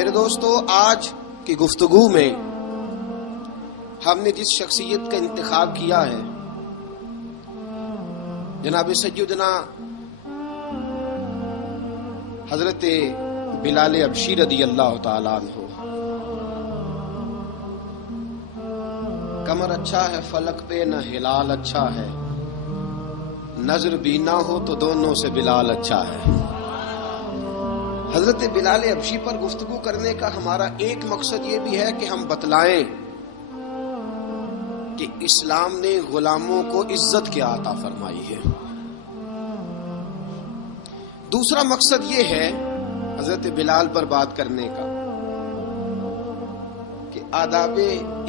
میرے دوستو، آج کی گفتگو میں ہم نے جس شخصیت کا انتخاب کیا ہے جناب سیدنا حضرت بلال حبشی رضی اللہ تعالیٰ عنہ۔ کمر اچھا ہے فلک پہ نہ ہلال اچھا ہے، نظر بھی نہ ہو تو دونوں سے بلال اچھا ہے۔ حضرت بلال حبشی پر گفتگو کرنے کا ہمارا ایک مقصد یہ بھی ہے کہ ہم بتلائیں کہ اسلام نے غلاموں کو عزت کیا عطا فرمائی ہے۔ دوسرا مقصد یہ ہے حضرت بلال پر بات کرنے کا کہ آداب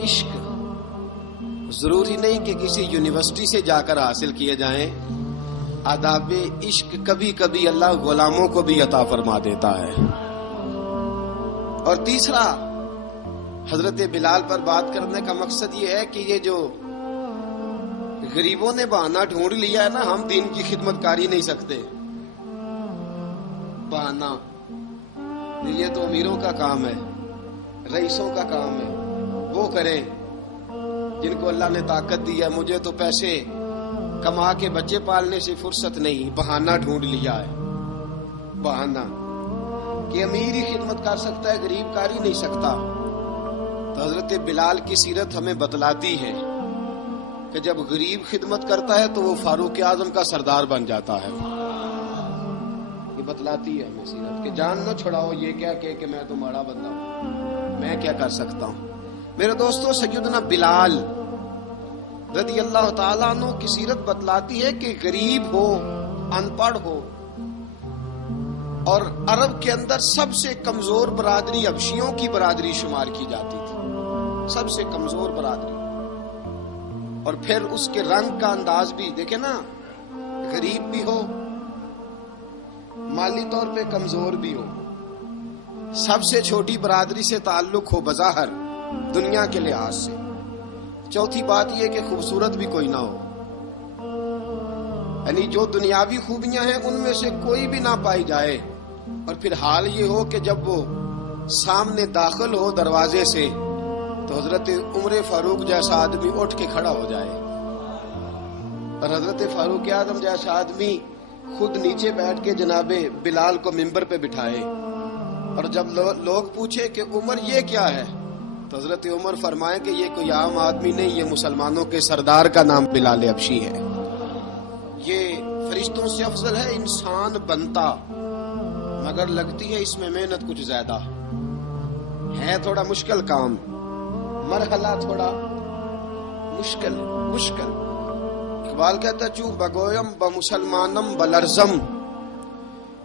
عشق ضروری نہیں کہ کسی یونیورسٹی سے جا کر حاصل کیے جائیں، آداب عشق کبھی کبھی اللہ غلاموں کو بھی عطا فرما دیتا ہے۔ اور تیسرا حضرت بلال پر بات کرنے کا مقصد یہ ہے کہ یہ جو غریبوں نے بہانہ ڈھونڈ لیا ہے نا، ہم دین کی خدمت کر ہی نہیں سکتے، بہانہ یہ تو امیروں کا کام ہے، رئیسوں کا کام ہے، وہ کریں جن کو اللہ نے طاقت دی ہے۔ مجھے تو پیسے کما کے بچے پالنے سے فرصت نہیں، بہانہ ڈھونڈ لیا ہے، بہانہ کہ امیر ہی خدمت کر سکتا ہے، غریب کر ہی نہیں سکتا۔ تو حضرت بلال کی سیرت ہمیں بتلاتی ہے کہ جب غریب خدمت کرتا ہے تو وہ فاروق اعظم کا سردار بن جاتا ہے۔ یہ بتلاتی ہے ہمیں سیرت کہ جان نہ چھڑاؤ یہ کیا کہ میں تو ماڑا بندہ ہوں، میں کیا کر سکتا ہوں۔ میرے دوستو، سیدنا بلال رضی اللہ تعالیٰ عنہ کی سیرت بتلاتی ہے کہ غریب ہو، ان پڑھ ہو، اور عرب کے اندر سب سے کمزور برادری حبشیوں کی برادری شمار کی جاتی تھی، سب سے کمزور برادری۔ اور پھر اس کے رنگ کا انداز بھی دیکھیں نا، غریب بھی ہو، مالی طور پہ کمزور بھی ہو، سب سے چھوٹی برادری سے تعلق ہو بظاہر دنیا کے لحاظ سے۔ چوتھی بات یہ کہ خوبصورت بھی کوئی نہ ہو، یعنی جو دنیاوی خوبیاں ہیں ان میں سے کوئی بھی نہ پائی جائے، اور پھر حال یہ ہو کہ جب وہ سامنے داخل ہو دروازے سے تو حضرت عمر فاروق جیسا آدمی اٹھ کے کھڑا ہو جائے، اور حضرت فاروق اعظم جیسا آدمی خود نیچے بیٹھ کے جناب بلال کو منبر پہ بٹھائے، اور جب لوگ پوچھے کہ عمر یہ کیا ہے تو حضرت عمر فرمائے کہ یہ کوئی عام آدمی نہیں، یہ مسلمانوں کے سردار کا نام بلال حبشی ہے، یہ فرشتوں سے افضل ہے، انسان بنتا مگر لگتی ہے اس میں محنت کچھ زیادہ ہے، تھوڑا مشکل کام، مرحلہ تھوڑا مشکل۔ اقبال کہتا ہے چوں بگویم بمسلمانم بلرزم،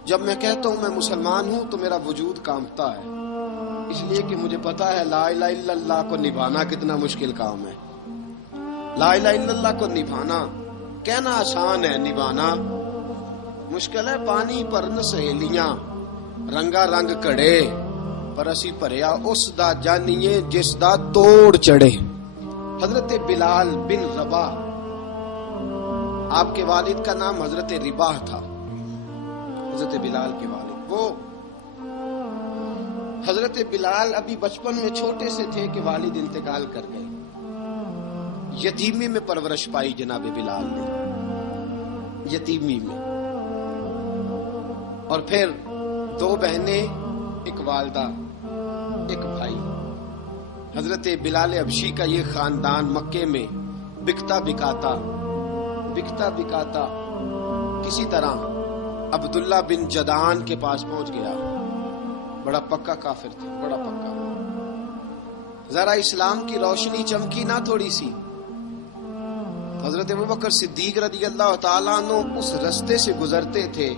جب میں کہتا ہوں میں مسلمان ہوں تو میرا وجود کانپتا ہے، اس لیے کہ مجھے پتا ہے لا الہ الا اللہ کو نبھانا کتنا مشکل کام ہے۔ لا الہ الا اللہ کو نبھانا کہنا آسان ہے، نبھانا مشکل ہے۔ پانی پر نہ سہیلیاں رنگا رنگ کڑے، پر اسی پریا اس دا جانیے جس دا توڑ چڑھے۔ حضرت بلال بن رباح، آپ کے والد کا نام حضرت رباح تھا، حضرت بلال کے والد۔ وہ حضرت بلال ابھی بچپن میں چھوٹے سے تھے کہ والد انتقال کر گئے، یتیمی میں پرورش پائی جناب بلال نے، یتیمی میں، اور پھر دو بہنیں، ایک والدہ، ایک بھائی۔ حضرت بلال حبشی کا یہ خاندان مکے میں بکتا بکاتا کسی طرح عبداللہ بن جدعان کے پاس پہنچ گیا۔ بڑا پکا کافر تھا، بڑا پکا۔ ذرا اسلام کی روشنی چمکی نہ تھوڑی سی، حضرت ابوبکر صدیق رضی اللہ تعالیٰ عنہ اس رستے سے گزرتے تھے،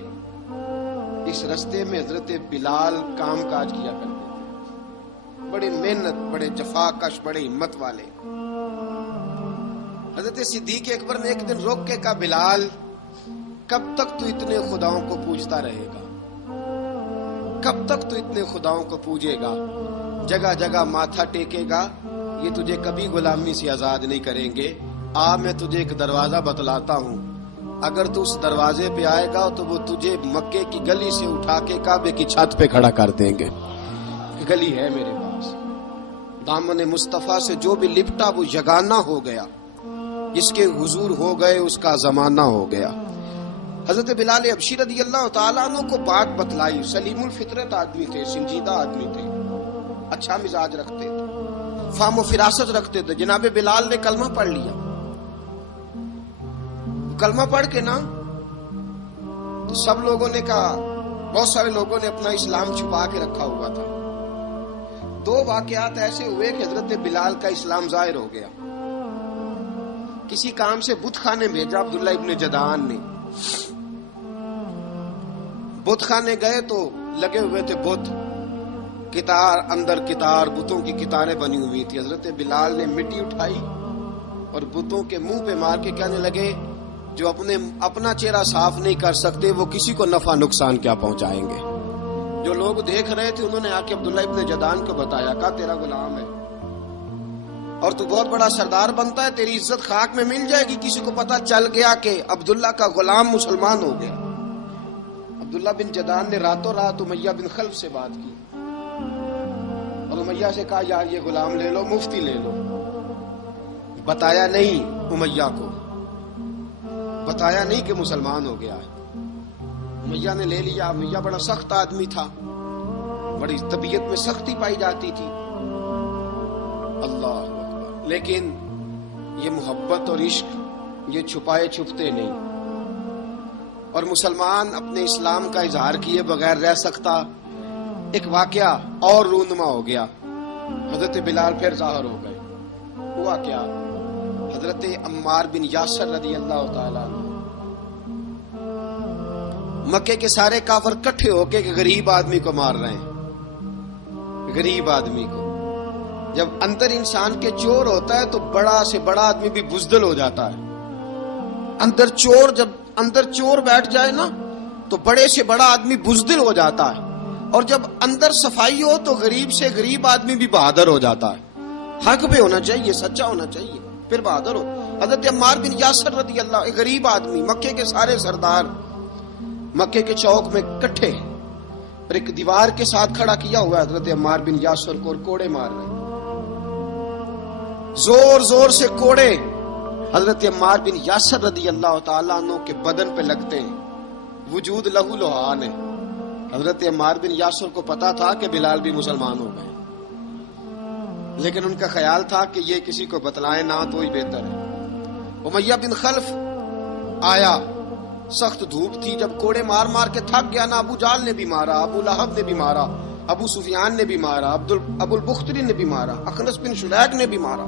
اس رستے میں حضرت بلال کام کاج کیا کرتے تھے، بڑے محنت، بڑے جفاکش، بڑے ہمت والے۔ حضرت صدیق اکبر نے ایک دن روک کے کہا بلال کب تک تو اتنے خداؤں کو پوجتا رہے گا، کب تک تو اتنے خداؤں کو پوجے گا، جگہ جگہ ماتھا ٹیکے گا، یہ تجھے کبھی غلامی سے آزاد نہیں کریں گے۔ میں تجھے ایک دروازہ بتلاتا ہوں، اگر تو اس دروازے پہ آئے گا تو وہ تجھے مکے کی گلی سے اٹھا کے کعبے کی چھت پہ کھڑا کر دیں گے۔ گلی ہے میرے پاس، دامن مصطفیٰ سے جو بھی لپٹا وہ یگانہ ہو گیا، جس کے حضور ہو گئے اس کا زمانہ ہو گیا۔ حضرت بلال حبشی رضی اللہ تعالیٰ عنہ کو بات بتلائی، سلیم الفطرت آدمی تھے، سنجیدہ آدمی تھے، اچھا مزاج رکھتے تھے، فہم و فراست رکھتے تھے۔ جناب بلال نے کلمہ پڑھ لیا، کلمہ پڑھ کے نا تو سب لوگوں نے کہا، بہت سارے لوگوں نے اپنا اسلام چھپا کے رکھا ہوا تھا۔ دو واقعات ایسے ہوئے کہ حضرت بلال کا اسلام ظاہر ہو گیا۔ کسی کام سے بت خانے بھیجا عبداللہ ابن جدعان نے، بت خانے گئے تو لگے ہوئے تھے بت، کتار اندر کتار، بتوں کی کتاریں بنی ہوئی تھی۔ حضرت بلال نے مٹی اٹھائی اور بتوں کے منہ پہ مار کے کہنے لگے، جو اپنا چہرہ صاف نہیں کر سکتے وہ کسی کو نفع نقصان کیا پہنچائیں گے۔ جو لوگ دیکھ رہے تھے انہوں نے آ کے عبداللہ ابن جدعان کو بتایا، کہا تیرا غلام ہے اور تو بہت بڑا سردار بنتا ہے، تیری عزت خاک میں مل جائے گی۔ کسی کو پتا چل گیا کہ عبداللہ کا غلام مسلمان ہو گیا۔ عبداللہ بن جدعان نے راتوں رات امیہ بن خلف سے بات کی اور امیہ سے کہا، یار یہ غلام لے لو، مفتی لے لو۔ بتایا نہیں امیہ کو، بتایا نہیں کہ مسلمان ہو گیا ہے۔ امیہ نے لے لیا۔ امیہ بڑا سخت آدمی تھا، بڑی طبیعت میں سختی پائی جاتی تھی، اللہ اکبر۔ لیکن یہ محبت اور عشق یہ چھپائے چھپتے نہیں، اور مسلمان اپنے اسلام کا اظہار کیے بغیر رہ سکتا۔ ایک واقعہ اور رونما ہو گیا، حضرت بلال پھر ظاہر ہو گئے۔ ہوا کیا؟ حضرت عمار بن یاسر رضی اللہ تعالیٰ عنہ، مکے کے سارے کافر کٹھے ہو کے غریب آدمی کو مار رہے ہیں، غریب آدمی کو۔ جب اندر انسان کے چور ہوتا ہے تو بڑا سے بڑا آدمی بھی بزدل ہو جاتا ہے۔ جب اندر چور بیٹھ جائے نا تو بڑے سے بڑا آدمی بزدل ہو جاتا ہے، اور جب اندر صفائی ہو تو غریب سے غریب آدمی بھی بہادر ہو جاتا ہے۔ حق پہ ہونا چاہیے، سچا ہونا چاہیے، پھر بہادر ہو۔ حضرت عمار بن یاسر رضی اللہ، ایک غریب آدمی، مکے کے سارے سردار مکے کے چوک میں کٹھے اور ایک دیوار کے ساتھ کھڑا کیا ہوا ہے حضرت عمار بن یاسر کو، اور کوڑے مار رہے ہیں، زور زور سے کوڑے حضرت عمار بن یاسر رضی اللہ تعالیٰ عنہ کے بدن پہ لگتے ہیں، وجود لہو لہان ہے۔ حضرت عمار بن یاسر کو پتا تھا کہ بلال بھی مسلمان ہو گئے، لیکن ان کا خیال تھا کہ یہ کسی کو بتلائے نہ تو ہی بہتر ہے۔ امیہ بن خلف آیا، سخت دھوپ تھی، جب کوڑے مار مار کے تھک گیا نا، ابو جال نے بھی مارا، ابو لہب نے بھی مارا، ابو سفیان نے بھی مارا، ابو البختری نے بھی مارا، اخنس بن شلیک نے بھی مارا۔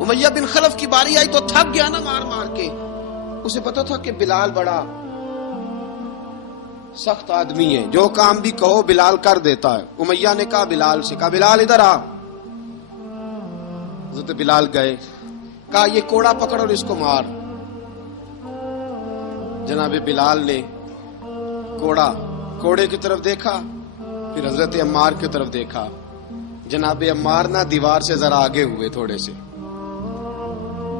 امیہ بن خلف کی باری آئی تو تھک گیا نا مار مار کے، اسے پتا تھا کہ بلال بڑا سخت آدمی ہے، جو کام بھی کہو بلال کر دیتا ہے۔ امیہ نے کہا بلال سے، کہا بلال ادھر آ۔ حضرت بلال گئے، کہا یہ کوڑا پکڑ اور اس کو مار۔ جناب بلال نے کوڑے کی طرف دیکھا، پھر حضرت عمار کی طرف دیکھا۔ جناب عمار نہ دیوار سے ذرا آگے ہوئے، تھوڑے سے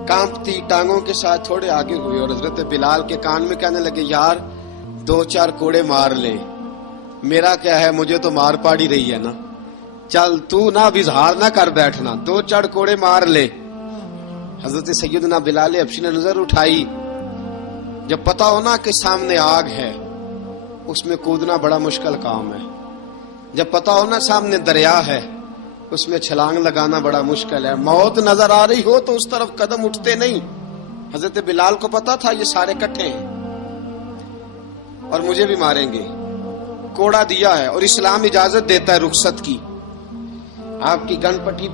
کانپتی ٹانگوں کے ساتھ تھوڑے آگے ہوئے، اور حضرت بلال کے کان میں کہنے لگے، یار 2-4 کوڑے مار لے، میرا کیا ہے، مجھے تو مار پاڑی رہی ہے نا، چل تو نہ اظہار نہ کر بیٹھنا، 2-4 کوڑے مار لے۔ حضرت سیدنا بلال حبشی نے نظر اٹھائی، جب پتا ہونا کہ سامنے آگ ہے اس میں کودنا بڑا مشکل کام ہے، جب پتا ہونا سامنے دریا ہے اس میں چھلانگ لگانا بڑا مشکل ہے، موت نظر آ رہی ہو تو اس طرف قدم اٹھتے نہیں۔ حضرت بلال کو پتا تھا یہ سارے کٹھے ہیں اور مجھے بھی ماریں گے، کوڑا دیا ہے، اور اسلام اجازت دیتا ہے رخصت کی۔ آپ کی گن پٹی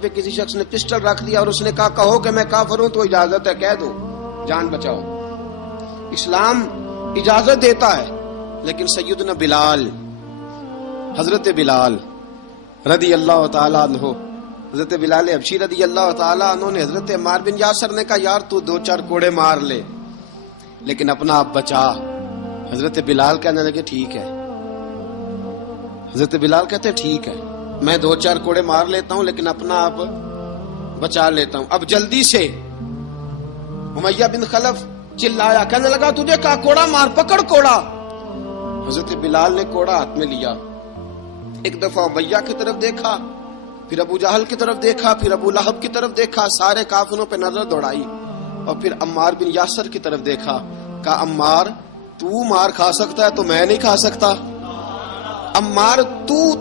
پہ کسی شخص نے پسٹل رکھ دیا اور اس نے کہا کہو کہ میں کافر ہوں تو اجازت ہے، کہہ دو، جان بچاؤ۔ اسلام اجازت دیتا ہے، لیکن سیدنا بلال، حضرت بلال رضی اللہ تعالیٰ عنہ، حضرت بلال حبشی رضی اللہ تعالیٰ عنہ نے حضرت عمار بن یاسر نے کہا یار تو 2-4 کوڑے مار لے لیکن اپنا آپ بچا۔ حضرت بلال کہنے لگے ٹھیک ہے، حضرت بلال کہتے ٹھیک ہے، میں 2-4 کوڑے مار لیتا ہوں لیکن اپنا آپ بچا لیتا ہوں۔ اب جلدی سے امیہ بن خلف چلایا، کہنے لگا تجھے کہا کوڑا مار، پکڑ کوڑا۔ حضرت بلال نے کوڑا ہاتھ میں لیا، ایک دفعہ امیہ کی طرف دیکھا، پھر ابو جہل کی طرف دیکھا، پھر ابو لہب کی طرف دیکھا، سارے کافروں پہ نظر دوڑائی، اور پھر عمار بن یاسر کی طرف دیکھا، کہا عمار تو مار کھا سکتا ہے تو میں نہیں کھا سکتا؟ عمار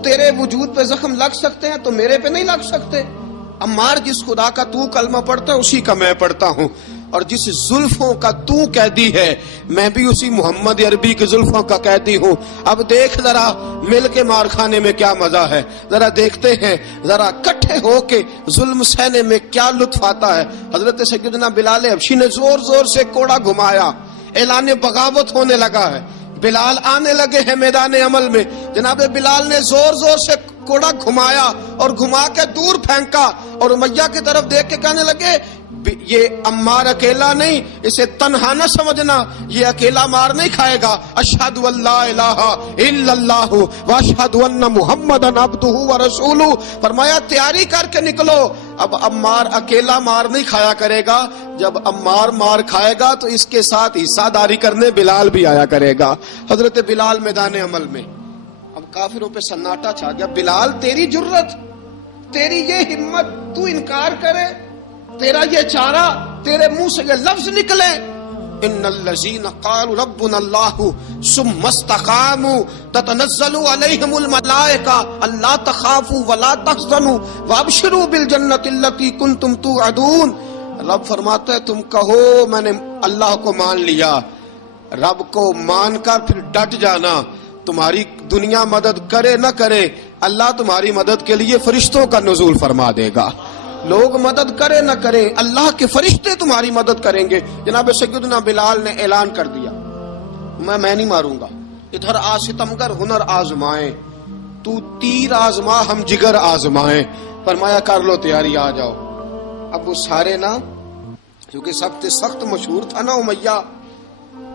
تیرے وجود پہ زخم لگ سکتے ہیں تو میرے پہ نہیں لگ سکتے؟ عمار جس خدا کا تو کلمہ پڑھتا ہے اسی کا میں پڑھتا ہوں، اور جس زلفوں کا تو قیدی ہے میں بھی اسی محمد عربی کے زلفوں کا قیدی ہوں۔ اب دیکھ ذرا مل کے مار کھانے میں کیا مزہ ہے، ذرا دیکھتے ہیں ذرا اکٹھے ہو کے ظلم سہنے میں کیا لطف آتا ہے۔ حضرت سیدنا بلال حبشی نے زور زور سے کوڑا گھمایا، اعلان بغاوت ہونے لگا ہے، بلال آنے لگے ہیں میدان عمل میں۔ جناب بلال نے زور زور سے کوڑا گھمایا اور گھما کے دور پھینکا، اور امیہ کی طرف دیکھ کے کہنے لگے یہ عمار اکیلا نہیں، اسے تنہا نہ سمجھنا، یہ اکیلا مار نہیں کھائے گا۔ اشہد ان لا الہ الا اللہ واشہد ان محمدن عبدہ ورسولہ۔ فرمایا تیاری کر کے نکلو، اب عمار اکیلا مار نہیں کھایا کرے گا، جب عمار مار کھائے گا تو اس کے ساتھ حصہ داری کرنے بلال بھی آیا کرے گا۔ حضرت بلال میدان عمل میں، اب کافروں پہ سناٹا چھا گیا۔ بلال تیری جرت، تیری یہ ہمت، تو انکار کرے، تیرا یہ چارہ، تیرے منہ سے یہ لفظ نکلے، ان الذین قالوا ربنا اللہ ثم استقاموا تتنزل علیہم الملائکہ الا تخافوا ولا تحزنوا وابشروا بالجنۃ التی کنتم توعدون۔ رب فرماتا ہے تم کہو میں نے اللہ کو مان لیا، رب کو مان کر پھر ڈٹ جانا، تمہاری دنیا مدد کرے نہ کرے اللہ تمہاری مدد کے لیے فرشتوں کا نزول فرما دے گا۔ لوگ مدد کرے نہ کرے اللہ کے فرشتے تمہاری مدد کریں گے۔ جناب سیدنا بلال نے اعلان کر دیا میں نہیں ماروں گا، ادھر آ ستمگر ہنر آزمائیں، تو تیر آزما ہم جگر آزمائیں۔ فرمایا کر لو تیاری، آ جاؤ۔ اب وہ سارے نا، کیونکہ سخت مشہور تھا نا امیہ،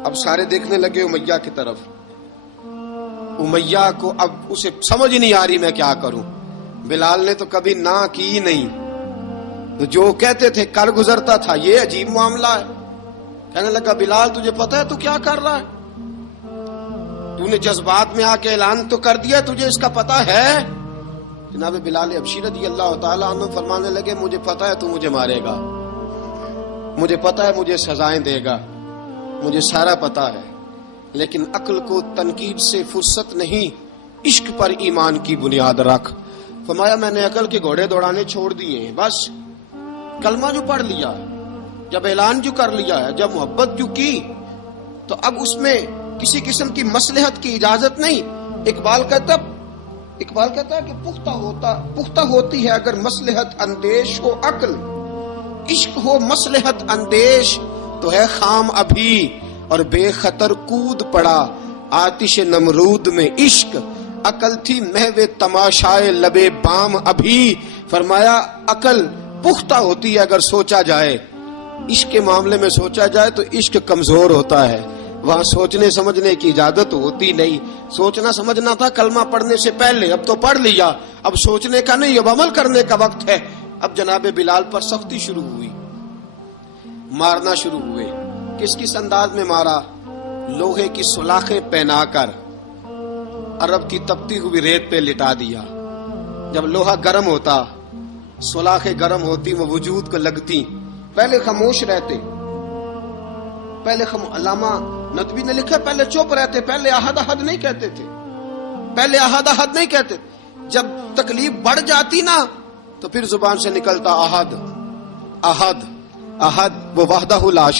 اب سارے دیکھنے لگے امیہ کی طرف۔ امیہ کو اب اسے سمجھ نہیں آ رہی میں کیا کروں۔ بلال نے تو کبھی نہ کی نہیں، جو کہتے تھے کر گزرتا تھا۔ یہ عجیب معاملہ ہے۔ کہنے لگا بلال تجھے پتا ہے تو کیا کر رہا ہے؟ تو نے جذبات میں آ کے اعلان تو کر دیا، تجھے اس کا پتا ہے؟ جناب بلال حبشی رضی اللہ تعالیٰ عنہ فرمانے لگے مجھے پتا ہے تو مجھے مارے گا، مجھے پتا ہے مجھے سزائیں دے گا، مجھے سارا پتا ہے، لیکن عقل کو تنقید سے فرصت نہیں، عشق پر ایمان کی بنیاد رکھ۔ فرمایا میں نے عقل کے گھوڑے دوڑانے چھوڑ دیے ہیں، بس کلمہ جو پڑھ لیا، جب اعلان جو کر لیا ہے، جب محبت جو کی، تو اب اس میں کسی قسم کی مصلحت کی اجازت نہیں۔ اقبال کہتا ہے کہ پختہ ہوتی ہے اگر مصلحت اندیش ہو عقل، عشق ہو مصلحت اندیش تو ہے خام ابھی، اور بے خطر کود پڑا آتش نمرود میں عشق، عقل تھی محو تماشائے لبے بام ابھی۔ فرمایا عقل پختہ ہوتی ہے اگر سوچا جائے، عشق کے معاملے میں سوچا جائے تو عشق کمزور ہوتا ہے، وہاں سوچنے سمجھنے کی اجازت ہوتی نہیں۔ سوچنا سمجھنا تھا کلمہ پڑھنے سے پہلے، اب تو پڑھ لیا، اب سوچنے کا نہیں، اب عمل کرنے کا وقت ہے۔ اب جناب بلال پر سختی شروع ہوئی، مارنا شروع ہوئے۔ کس انداز میں مارا؟ لوہے کی سلاخیں پہنا کر عرب کی تپتی ہوئی ریت پہ لٹا دیا۔ جب لوہا گرم ہوتا، سلاخیں گرم ہوتی، وہ وجود کو لگتی، پہلے خاموش رہتے، علامہ ندوی نے لکھا پہلے چپ رہتے، پہلے احد احد نہیں کہتے تھے، نہیں کہتے۔ جب تکلیف بڑھ جاتی نا تو پھر زبان سے نکلتا احد احد احد، وہ وحدہ لا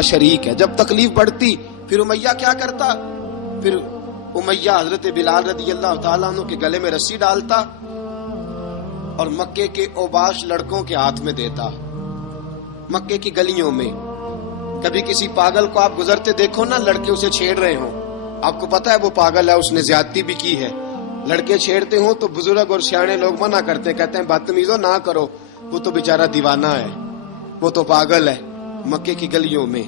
شریک ہے، جب تکلیف بڑھتی پھر امیہ کیا کرتا؟ پھر امیہ حضرت بلال رضی اللہ تعالیٰ عنہ کے گلے میں رسی ڈالتا اور مکے کے اوباش لڑکوں کے ہاتھ میں دیتا۔ مکے کی گلیوں میں کبھی کسی پاگل کو آپ گزرتے دیکھو نا، لڑکے اسے چھیڑ رہے ہوں، آپ کو پتا ہے وہ پاگل ہے، اس نے زیادتی بھی کی ہے، لڑکے چھیڑتے ہوں تو بزرگ اور سیانے لوگ منع کرتے، کہتے ہیں بدتمیزوں نہ کرو، وہ تو بیچارہ دیوانہ ہے، وہ تو پاگل ہے۔ مکے کی گلیوں میں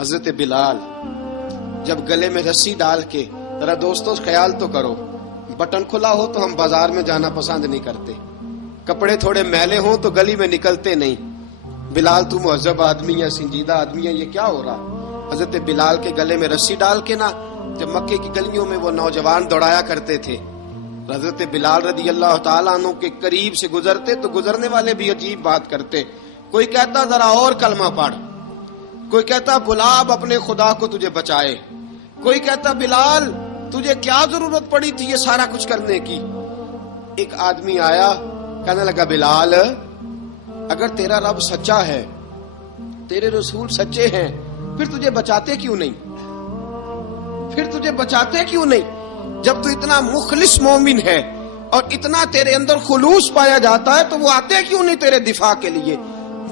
حضرت بلال جب گلے میں رسی ڈال کے، ذرا دوستوں خیال تو کرو، بٹن کھلا ہو تو ہم بازار میں جانا پسند نہیں کرتے، کپڑے تھوڑے میلے ہوں تو گلی میں نکلتے نہیں۔ بلال تو مہذب آدمی ہے، سنجیدہ آدمی ہے، یہ کیا ہو رہا؟ حضرت بلال کے گلے میں رسی ڈال کے نا جب مکے کی گلیوں میں وہ نوجوان دوڑایا کرتے تھے، حضرت بلال رضی اللہ تعالیٰ عنہ کے قریب سے گزرتے تو گزرنے والے بھی عجیب بات کرتے. کوئی کہتا ذرا اور کلمہ پڑھ، کوئی کہتا بلا اب اپنے خدا کو تجھے بچائے، کوئی کہتا بلال تجھے کیا ضرورت پڑی تھی یہ سارا کچھ کرنے کی. ایک آدمی آیا کہنے لگا بلال اگر تیرا رب سچا ہے، تیرے رسول سچے ہیں، پھر تجھے بچاتے کیوں نہیں؟ پھر تجھے بچاتے کیوں نہیں؟ جب تو اتنا مخلص مومن ہے اور اتنا تیرے اندر خلوص پایا جاتا ہے تو وہ آتے کیوں نہیں تیرے دفاع کے لیے؟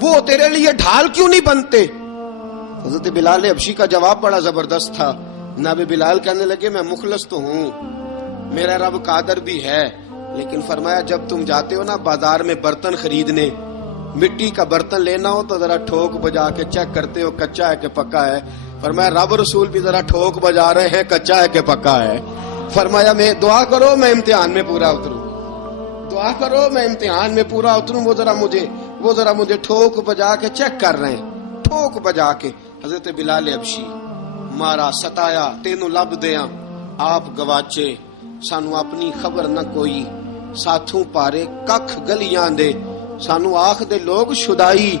وہ تیرے لیے ڈھال کیوں نہیں بنتے؟ حضرت بلال حبشی کا جواب بڑا زبردست تھا. جناب بلال کہنے لگے میں مخلص تو ہوں، میرا رب قادر بھی ہے، لیکن فرمایا جب تم جاتے ہو نا بازار میں برتن خریدنے، مٹی کا برتن لینا ہو تو ذرا ٹھوک بجا کے چیک کرتے ہو کچا ہے کہ پکا ہے. فرمایا رب رسول بھی ذرا ٹھوک بجا رہے ہیں کچا ہے کہ پکا ہے. فرمایا میں دعا کرو میں امتحان میں پورا اتروں، دعا کرو میں امتحان میں پورا اتروں. وہ ذرا مجھے ٹھوک بجا کے چیک کر رہے ہیں، ٹھوک بجا کے. حضرت بلال حبشی مارا ستایا تینوں لب دیاں آپ گواچے، سانو اپنی خبر نہ کوئی، ساتھوں پارے ککھ گلیاں دے، سانو آخ دے لوگ شدائی،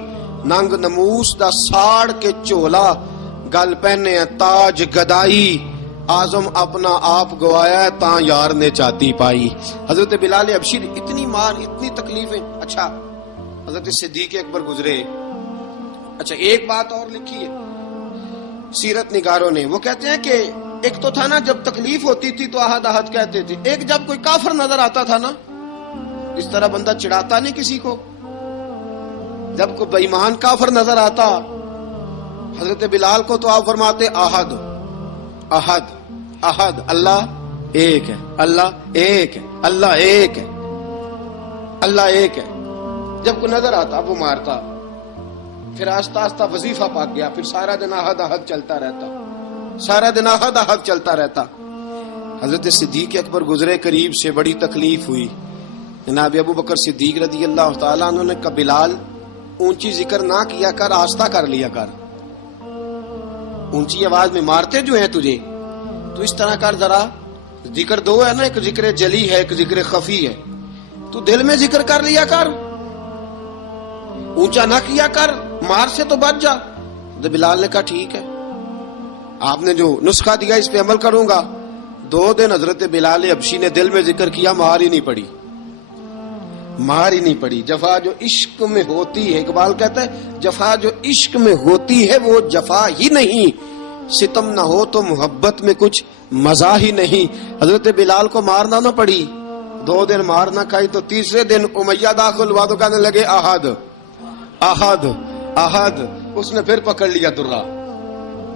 ننگ نموس دا ساڑ کے چولا، گل پہنے تاج گدائی، آزم اپنا آپ گوایا تاں یار نے چاتی پائی. حضرت بلال حبشی اتنی مار اتنی تکلیفیں. اچھا حضرت صدیق اکبر گزرے. اچھا ایک بات اور لکھی ہے سیرت نگاروں نے، وہ کہتے ہیں کہ ایک تو تھا نا جب تکلیف ہوتی تھی تو احد احد کہتے تھے، ایک جب کوئی کافر نظر آتا تھا نا اس طرح بندہ چڑھاتا نہیں کسی کو، جب کوئی بے ایمان کافر نظر آتا حضرت بلال کو تو آپ فرماتے احد احد احد، اللہ ایک ہے، اللہ ایک ہے، اللہ ایک ہے، اللہ ایک ہے. جب کوئی نظر آتا وہ مارتا، پھر آہستہ آہستہ وظیفہ پاک گیا، پھر سارا دن احد احد چلتا رہتا، سارا دن احد احد چلتا رہتا. حضرت صدیق اکبر گزرے قریب سے، بڑی تکلیف ہوئی. جناب ابو بکر صدیق رضی اللہ تعالیٰ عنہ نے کہا بلال اونچی ذکر نہ کیا کر، آہستہ کر لیا کر، اونچی آواز میں مارتے جو ہیں تجھے تو اس طرح کر، ذرا ذکر دو ہے نا، ایک ذکر جلی ہے ایک ذکر خفی ہے، تو دل میں ذکر کر لیا کر، اونچا نہ کیا کر، مار سے تو بچ جا. تو بلال نے کہا ٹھیک ہے، آپ نے جو نسخہ دیا اس پہ عمل کروں گا. 2 دن حضرت بلال حبشی نے دل میں ذکر کیا، مار ہی نہیں پڑی، مار ہی نہیں پڑی. جفا جو عشق میں ہوتی ہے، اقبال کہتا ہے جفا جو عشق میں ہوتی ہے وہ جفا ہی نہیں، ستم نہ ہو تو محبت میں کچھ مزہ ہی نہیں. حضرت بلال کو مارنا نہ پڑی، 2 دن مار نہ کھائی تو تیسرے دن امیہ داخل ہوا تو کہنے لگے احد احد احد. اس نے پھر پکڑ لیا درہ،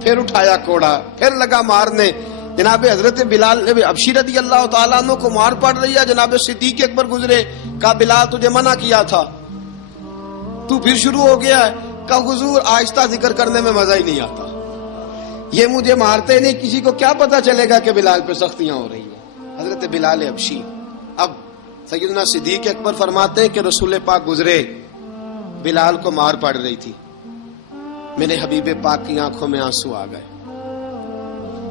پھر اٹھایا کوڑا، پھر لگا مارنے. جناب حضرت بلال حبشی رضی اللہ تعالیٰ عنہ کو مار پڑ رہی ہے. جناب صدیق اکبر گزرے، کہا بلال تجھے منع کیا تھا، تو پھر شروع ہو گیا ہے. کہا حضور آہستہ ذکر کرنے میں مزہ ہی نہیں آتا، یہ مجھے مارتے نہیں، کسی کو کیا پتا چلے گا کہ بلال پہ سختیاں ہو رہی ہیں. حضرت بلال حبشی. اب سیدنا صدیق اکبر فرماتے ہیں کہ رسول پاک گزرے، بلال کو مار پڑ رہی تھی، میرے حبیب پاک کی آنکھوں میں آنسو آ گئے.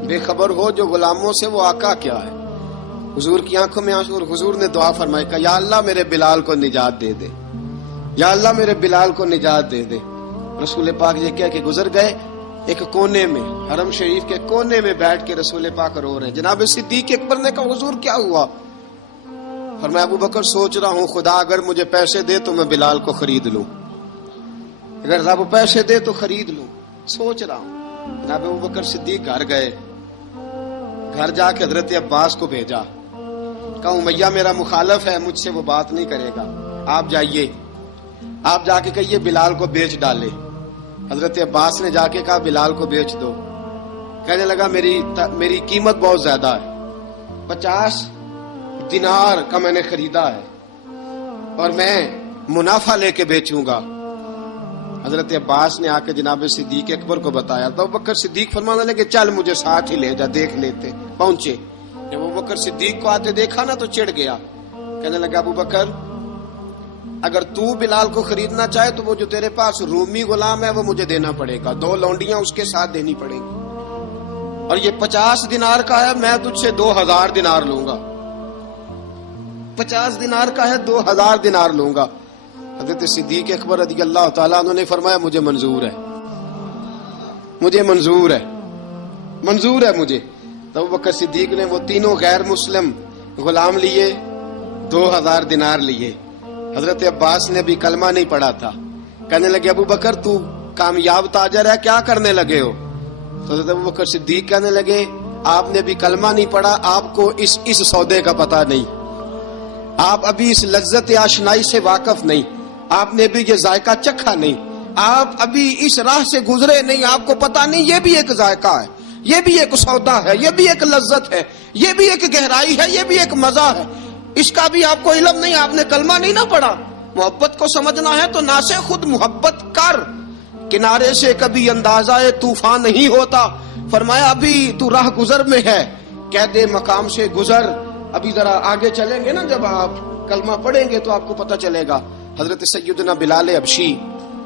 بے خبر ہو جو غلاموں سے وہ آقا کیا ہے. حضور کی آنکھوں میں آنسو، اور حضور نے دعا فرمائی کہ یا اللہ میرے بلال کو نجات دے دے، یا اللہ میرے بلال کو نجات دے دے. رسول پاک یہ کہہ کے گزر گئے. ایک کونے میں حرم شریف کے کونے میں بیٹھ کے رسول پاک رو رہے ہیں. جناب صدیق اکبر نے کہا حضور کیا ہوا؟ فرمایا ابو بکر سوچ رہا ہوں خدا اگر مجھے پیسے دے تو میں بلال کو خرید لوں، اگر رب پیسے دے تو خرید لوں، سوچ رہا ہوں. جناب ابو بکر صدیق گھر گئے، گھر جا کے حضرت عباس کو بھیجا، کہا امیہ میرا مخالف ہے، مجھ سے وہ بات نہیں کرے گا، آپ جائیے، آپ جا کے کہیے بلال کو بیچ ڈالے. حضرت عباس نے جا کے کہا بلال کو بیچ دو. کہنے لگا میری قیمت بہت زیادہ ہے، 50 دینار کا میں نے خریدا ہے اور میں منافع لے کے بیچوں گا. حضرت عباس نے آ کے جناب صدیق اکبر کو بتایا تو ابو بکر صدیق فرمانے لگے چل مجھے ساتھ ہی لے جا، دیکھ لیتے. پہنچے، جب ابو بکر صدیق کو آتے دیکھا نا تو چڑ گیا. کہنے لگا ابو بکر اگر تو بلال کو خریدنا چاہے تو وہ جو تیرے پاس رومی غلام ہے وہ مجھے دینا پڑے گا، 2 لونڈیاں اس کے ساتھ دینی پڑے گی. اور یہ 50 دینار کا ہے، میں تجھ سے 2000 دینار لوں گا. 50 دینار کا ہے، 2000 دینار لوں گا. حضرت صدیق اکبر رضی اللہ تعالیٰ عنہ نے فرمایا مجھے منظور ہے، مجھے منظور ہے، منظور ہے مجھے. تو ابو بکر صدیق نے وہ تینوں غیر مسلم غلام لیے، 2000 دینار لیے. حضرت عباس نے بھی کلمہ نہیں پڑھا تھا. کہنے لگے ابو بکر تو کامیاب تاجر ہے، کیا کرنے لگے ہو؟ تو حضرت ابو بکر صدیق کہنے لگے آپ نے بھی کلمہ نہیں پڑھا، آپ کو اس سودے کا پتہ نہیں، آپ ابھی اس لذت آشنائی سے واقف نہیں، آپ نے بھی یہ ذائقہ چکھا نہیں، آپ ابھی اس راہ سے گزرے نہیں، آپ کو پتہ نہیں یہ بھی ایک ذائقہ ہے، یہ بھی ایک سودا ہے، یہ بھی ایک لذت ہے، یہ بھی ایک گہرائی ہے، یہ بھی ایک مزہ ہے، اس کا بھی آپ کو علم نہیں، آپ نے کلمہ نہیں نہ پڑھا. محبت کو سمجھنا ہے تو نہ سے خود محبت کر، کنارے سے کبھی اندازہ طوفان نہیں ہوتا. فرمایا ابھی تو راہ گزر میں ہے، کہہ دے مقام سے گزر. ابھی ذرا آگے چلیں گے نا، جب آپ کلمہ پڑھیں گے تو آپ کو پتہ چلے گا. حضرت سیدنا بلال حبشی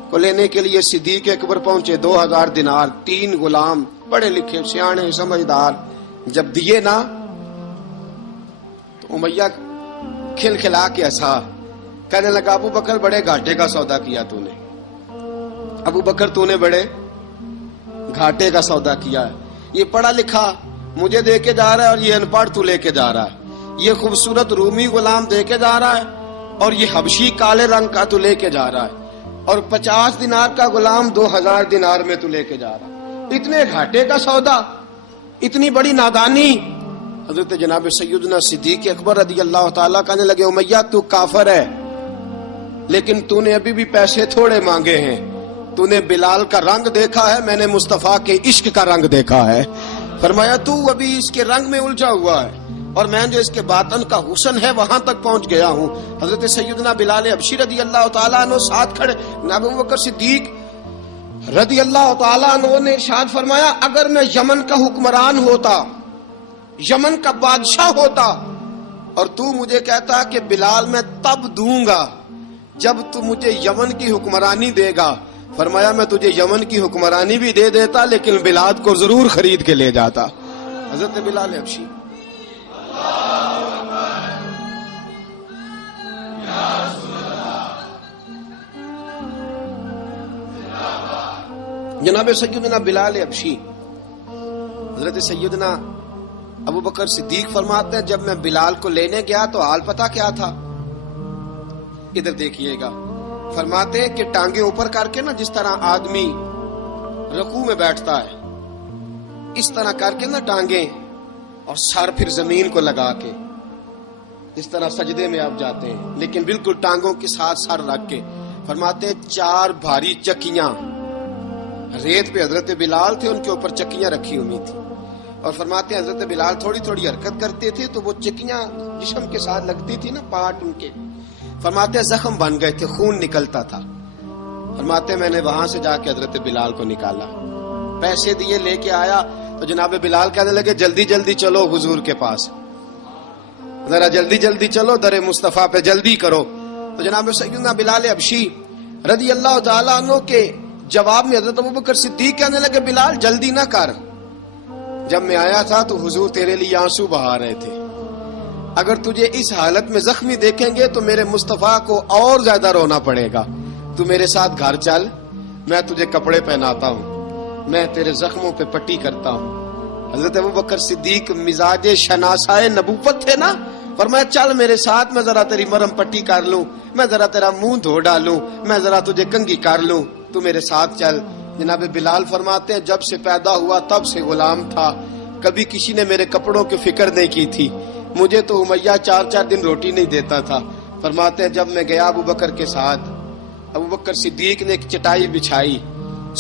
کو لینے کے لیے صدیق اکبر پہنچے. 2000 دینار، 3 غلام پڑھے لکھے سیانے سمجھدار. جب دیے نا تو امیہ کھل کھلا کے ہنسا، کہنے لگا ابو بکر بڑے گھاٹے کا سودا کیا تو نے، ابو بکر تو نے بڑے گھاٹے کا سودا کیا ہے. یہ پڑھا لکھا مجھے دے کے جا رہا ہے اور یہ ان پڑھ تو لے کے جا رہا ہے. یہ خوبصورت رومی غلام دے کے جا رہا ہے اور یہ حبشی کالے رنگ کا تو لے کے جا رہا ہے، اور 50 دینار کا غلام 2000 دینار میں تو لے کے جا رہا ہے. اتنے گھاٹے کا سودا، اتنی بڑی نادانی. حضرت جناب سیدنا صدیق اکبر رضی اللہ تعالیٰ کہنے لگے امیہ تو کافر ہے، لیکن تو نے ابھی بھی پیسے تھوڑے مانگے ہیں. تو نے بلال کا رنگ دیکھا ہے، میں نے مصطفیٰ کے عشق کا رنگ دیکھا ہے. فرمایا تو ابھی اس کے رنگ میں الجھا ہوا ہے، اور میں جو اس کے باطن کا حسن ہے وہاں تک پہنچ گیا ہوں. حضرت سیدنا بلال حبشی رضی اللہ تعالیٰ عنہ ساتھ کھڑے. ابو بکر صدیق رضی اللہ تعالیٰ عنہ نے ارشاد فرمایا اگر میں یمن کا حکمران ہوتا، یمن کا بادشاہ ہوتا، اور تو مجھے کہتا کہ بلال میں تب دوں گا جب تو مجھے یمن کی حکمرانی دے گا. فرمایا میں تجھے یمن کی حکمرانی بھی دے دیتا لیکن بلال کو ضرور خرید کے لے جاتا. حضرت بلال حبشی جناب سیدنا بلال حبشی حضرت سیدنا ابو بکر صدیق فرماتے ہیں جب میں بلال کو لینے گیا تو حال پتہ کیا تھا؟ ادھر دیکھیے گا. فرماتے ہیں کہ ٹانگیں اوپر کر کے نا، جس طرح آدمی رکوع میں بیٹھتا ہے اس طرح کر کے نا ٹانگیں، اور سر پھر زمین کو لگا کے اس طرح سجدے میں آپ جاتے ہیں، لیکن بالکل ٹانگوں کے ساتھ سر رکھ کے. فرماتے ہیں 4 بھاری چکیاں ریت پہ حضرت بلال تھے، ان کے اوپر چکیاں رکھی ہوئی تھی، اور فرماتے ہیں حضرت بلال تھوڑی تھوڑی حرکت کرتے تھے تو وہ چکیاں جسم کے ساتھ لگتی تھی نا، پارٹ ان کے. فرماتے ہیں زخم بن گئے تھے، خون نکلتا تھا. فرماتے ہیں میں نے وہاں سے جا کے حضرت بلال کو نکالا، پیسے دیے، لے کے آیا تو جناب بلال کہنے لگے جلدی جلدی چلو حضور کے پاس، ذرا جلدی جلدی چلو، در مصطفیٰ پہ جلدی کرو. تو جناب سیدنا بلال حبشی رضی اللہ تعالیٰ عنہ کے جواب میں حضرت ابوبکر صدیق کہنے لگے بلال جلدی نہ کر، جب میں آیا تھا تو حضور تیرے لیے آنسو بہا رہے تھے، اگر تجھے اس حالت میں زخمی دیکھیں گے تو میرے مصطفیٰ کو اور زیادہ رونا پڑے گا. تو میرے ساتھ گھر چل، میں تجھے کپڑے پہناتا ہوں، میں تیرے زخموں پہ پٹی کرتا ہوں. حضرت ابوبکر صدیق مزاج شناسائے نبوت تھے نا، فرمایا چل میرے ساتھ، میں ذرا تیری مرہم پٹی کر لوں، میں ذرا تیرا منہ دھو ڈالوں، میں ذرا تجھے کنگھی کر لوں، تو میرے ساتھ چل. جناب بلال فرماتے ہیں جب سے پیدا ہوا تب سے غلام تھا، کبھی کسی نے میرے کپڑوں کی فکر نہیں کی تھی، مجھے تو امیہ 4 دن روٹی نہیں دیتا تھا. فرماتے ہیں جب میں گیا ابو بکر کے ساتھ، ابو بکر صدیق نے ایک چٹائی بچھائی،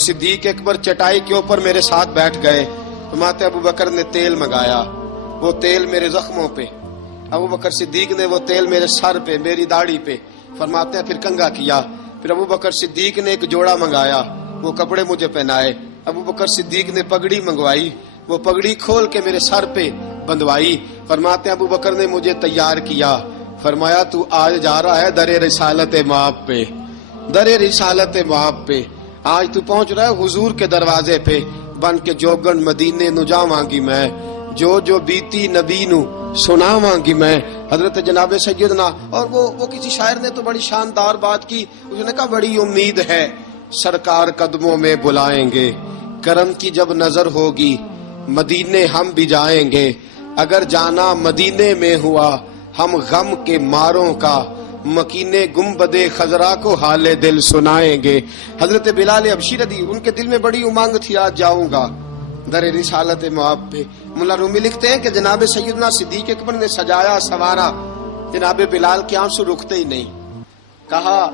صدیق اکبر چٹائی کے اوپر میرے ساتھ بیٹھ گئے. فرماتے ابو بکر نے تیل منگایا، وہ تیل میرے زخموں پہ، ابو بکر صدیق نے وہ تیل میرے سر پہ، میری داڑھی پہ. فرماتے ہیں پھر کنگھا کیا، پھر ابو بکر صدیق نے ایک جوڑا منگایا، وہ کپڑے مجھے پہنائے. ابو بکر صدیق نے پگڑی منگوائی، وہ پگڑی کھول کے میرے سر پہ بندوائی. فرماتے ہیں ابو بکر نے مجھے تیار کیا، فرمایا تو آج جا رہا ہے در رسالت مآب پہ، در رسالت مآب پہ، آج تو پہنچ رہا ہے حضور کے دروازے پہ. بن کے جوگن مدینے نو جاواں گی میں، جو بیتی نبی نو سناواں گی میں. حضرت جناب سیدنا، اور وہ کسی شاعر نے تو بڑی شاندار بات کی، اس نے کہا بڑی امید ہے سرکار قدموں میں بلائیں گے، کرم کی جب نظر ہوگی مدینے ہم بھی جائیں گے، اگر جانا مدینے میں ہوا ہم غم کے ماروں کا مکینے گنبد خضرا کو حال دل سنائیں گے. حضرت بلال حبشی رضی، ان کے دل میں بڑی امنگ تھی، آج جاؤں گا در رسالت معاب پہ. مولا رومی لکھتے ہیں کہ جناب سیدنا صدیق اکبر نے سجایا سوارا، جناب بلال کے آنسو رکتے ہی نہیں. کہا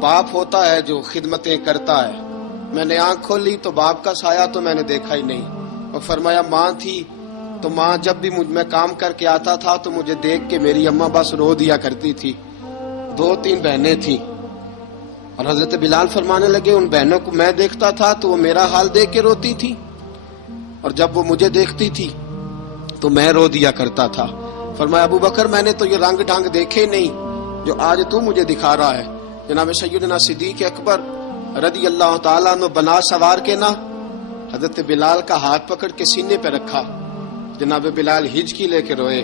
باپ ہوتا ہے جو خدمتیں کرتا ہے. میں نے آنکھ کھولی تو باپ کا سایہ تو میں نے دیکھا ہی نہیں. اور فرمایا ماں تھی تو ماں جب بھی میں کام کر کے آتا تھا تو مجھے دیکھ کے میری اماں بس رو دیا کرتی تھی. 2-3 بہنیں تھیں. اور حضرت بلال فرمانے لگے ان بہنوں کو میں دیکھتا تھا تو وہ میرا حال دیکھ کے روتی تھی، اور جب وہ مجھے دیکھتی تھی تو میں رو دیا کرتا تھا. فرمایا ابو بکر میں نے تو یہ رنگ ڈھنگ دیکھے نہیں جو آج تو مجھے دکھا رہا ہے. جناب سیدنا صدیق اکبر رضی اللہ تعالیٰ عنہ بنا سوار کے نا حضرت بلال کا ہاتھ پکڑ کے سینے پہ رکھا. جناب بلال ہچکی لے کے روئے.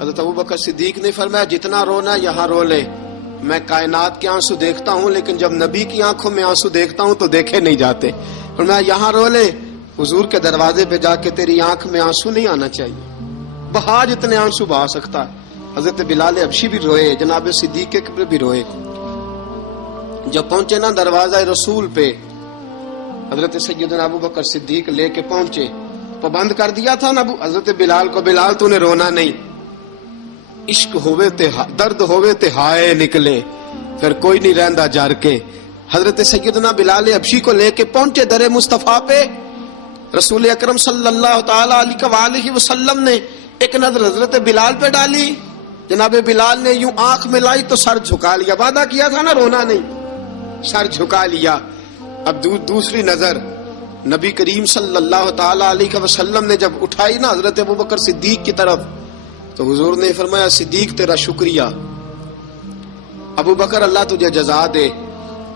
حضرت ابو بکر صدیق نے فرمایا جتنا رونا یہاں رو لے، میں کائنات کے آنسو دیکھتا ہوں لیکن جب نبی کی آنکھوں میں آنسو دیکھتا ہوں تو دیکھے نہیں جاتے. فرمایا یہاں رو لے، حضور کے دروازے پہ جا کے تیری آنکھ میں آنسو نہیں آنا چاہیے، بہا جتنے آنسو بہا سکتا ہے. حضرت بلال حبشی بھی روئے، جناب صدیق اکبر بھی روئے. جب پہنچے نا دروازہ رسول پہ، حضرت سیدنا ابو بکر صدیق لے کے پہنچے. پابند کر دیا تھا نا حضرت بلال کو، بلال تو نے رونا نہیں، عشق ہوئے تے درد ہوئے تے ہائے نکلے، پھر کوئی نہیں رہندا جار کے. حضرت سیدنا بلال حبشی کو لے کے پہنچے در مصطفیٰ پہ. رسول اکرم صلی اللہ تعالی علیہ وسلم نے ایک نظر حضرت بلال پہ ڈالی. جناب بلال نے یوں آنکھ ملائی تو سر جھکا لیا. وعدہ کیا تھا نا رونا نہیں، سر جھکا لیا. اب دوسری نظر نبی کریم صلی اللہ تعالی علیہ وسلم نے جب اٹھائی نا حضرت ابوبکر صدیق کی طرف تو حضور نے فرمایا صدیق تیرا شکریہ، ابو بکر اللہ تجھے جزا دے.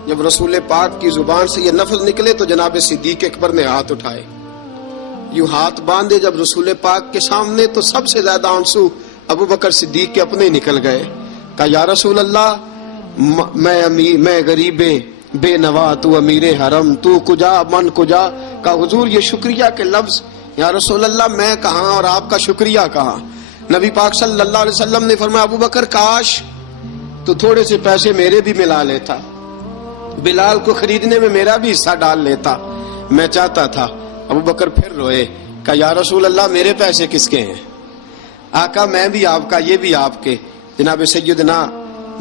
جب رسول پاک کی زبان سے یہ لفظ نکلے تو جناب صدیق اکبر نے ہاتھ اٹھائے، یوں ہاتھ باندھے جب رسول پاک کے سامنے تو سب سے زیادہ آنسو ابو بکر صدیق کے اپنے نکل گئے. کہا یا رسول اللہ میں غریب بے نوا، تو امیر حرم، تو کجا من کجا. کہا حضور یہ شکریہ کے لفظ، یا رسول اللہ میں کہاں اور آپ کا شکریہ کہاں. نبی پاک صلی اللہ علیہ وسلم نے فرمایا ابو بکر کاش تو تھوڑے سے پیسے میرے بھی ملا لیتا، بلال کو خریدنے میں میرا بھی حصہ ڈال لیتا، میں چاہتا تھا. ابو بکر پھر روئے. کہا یا رسول اللہ میرے پیسے کس کے ہیں؟ آقا میں بھی آپ کا، یہ بھی آپ کے. جناب سیدنا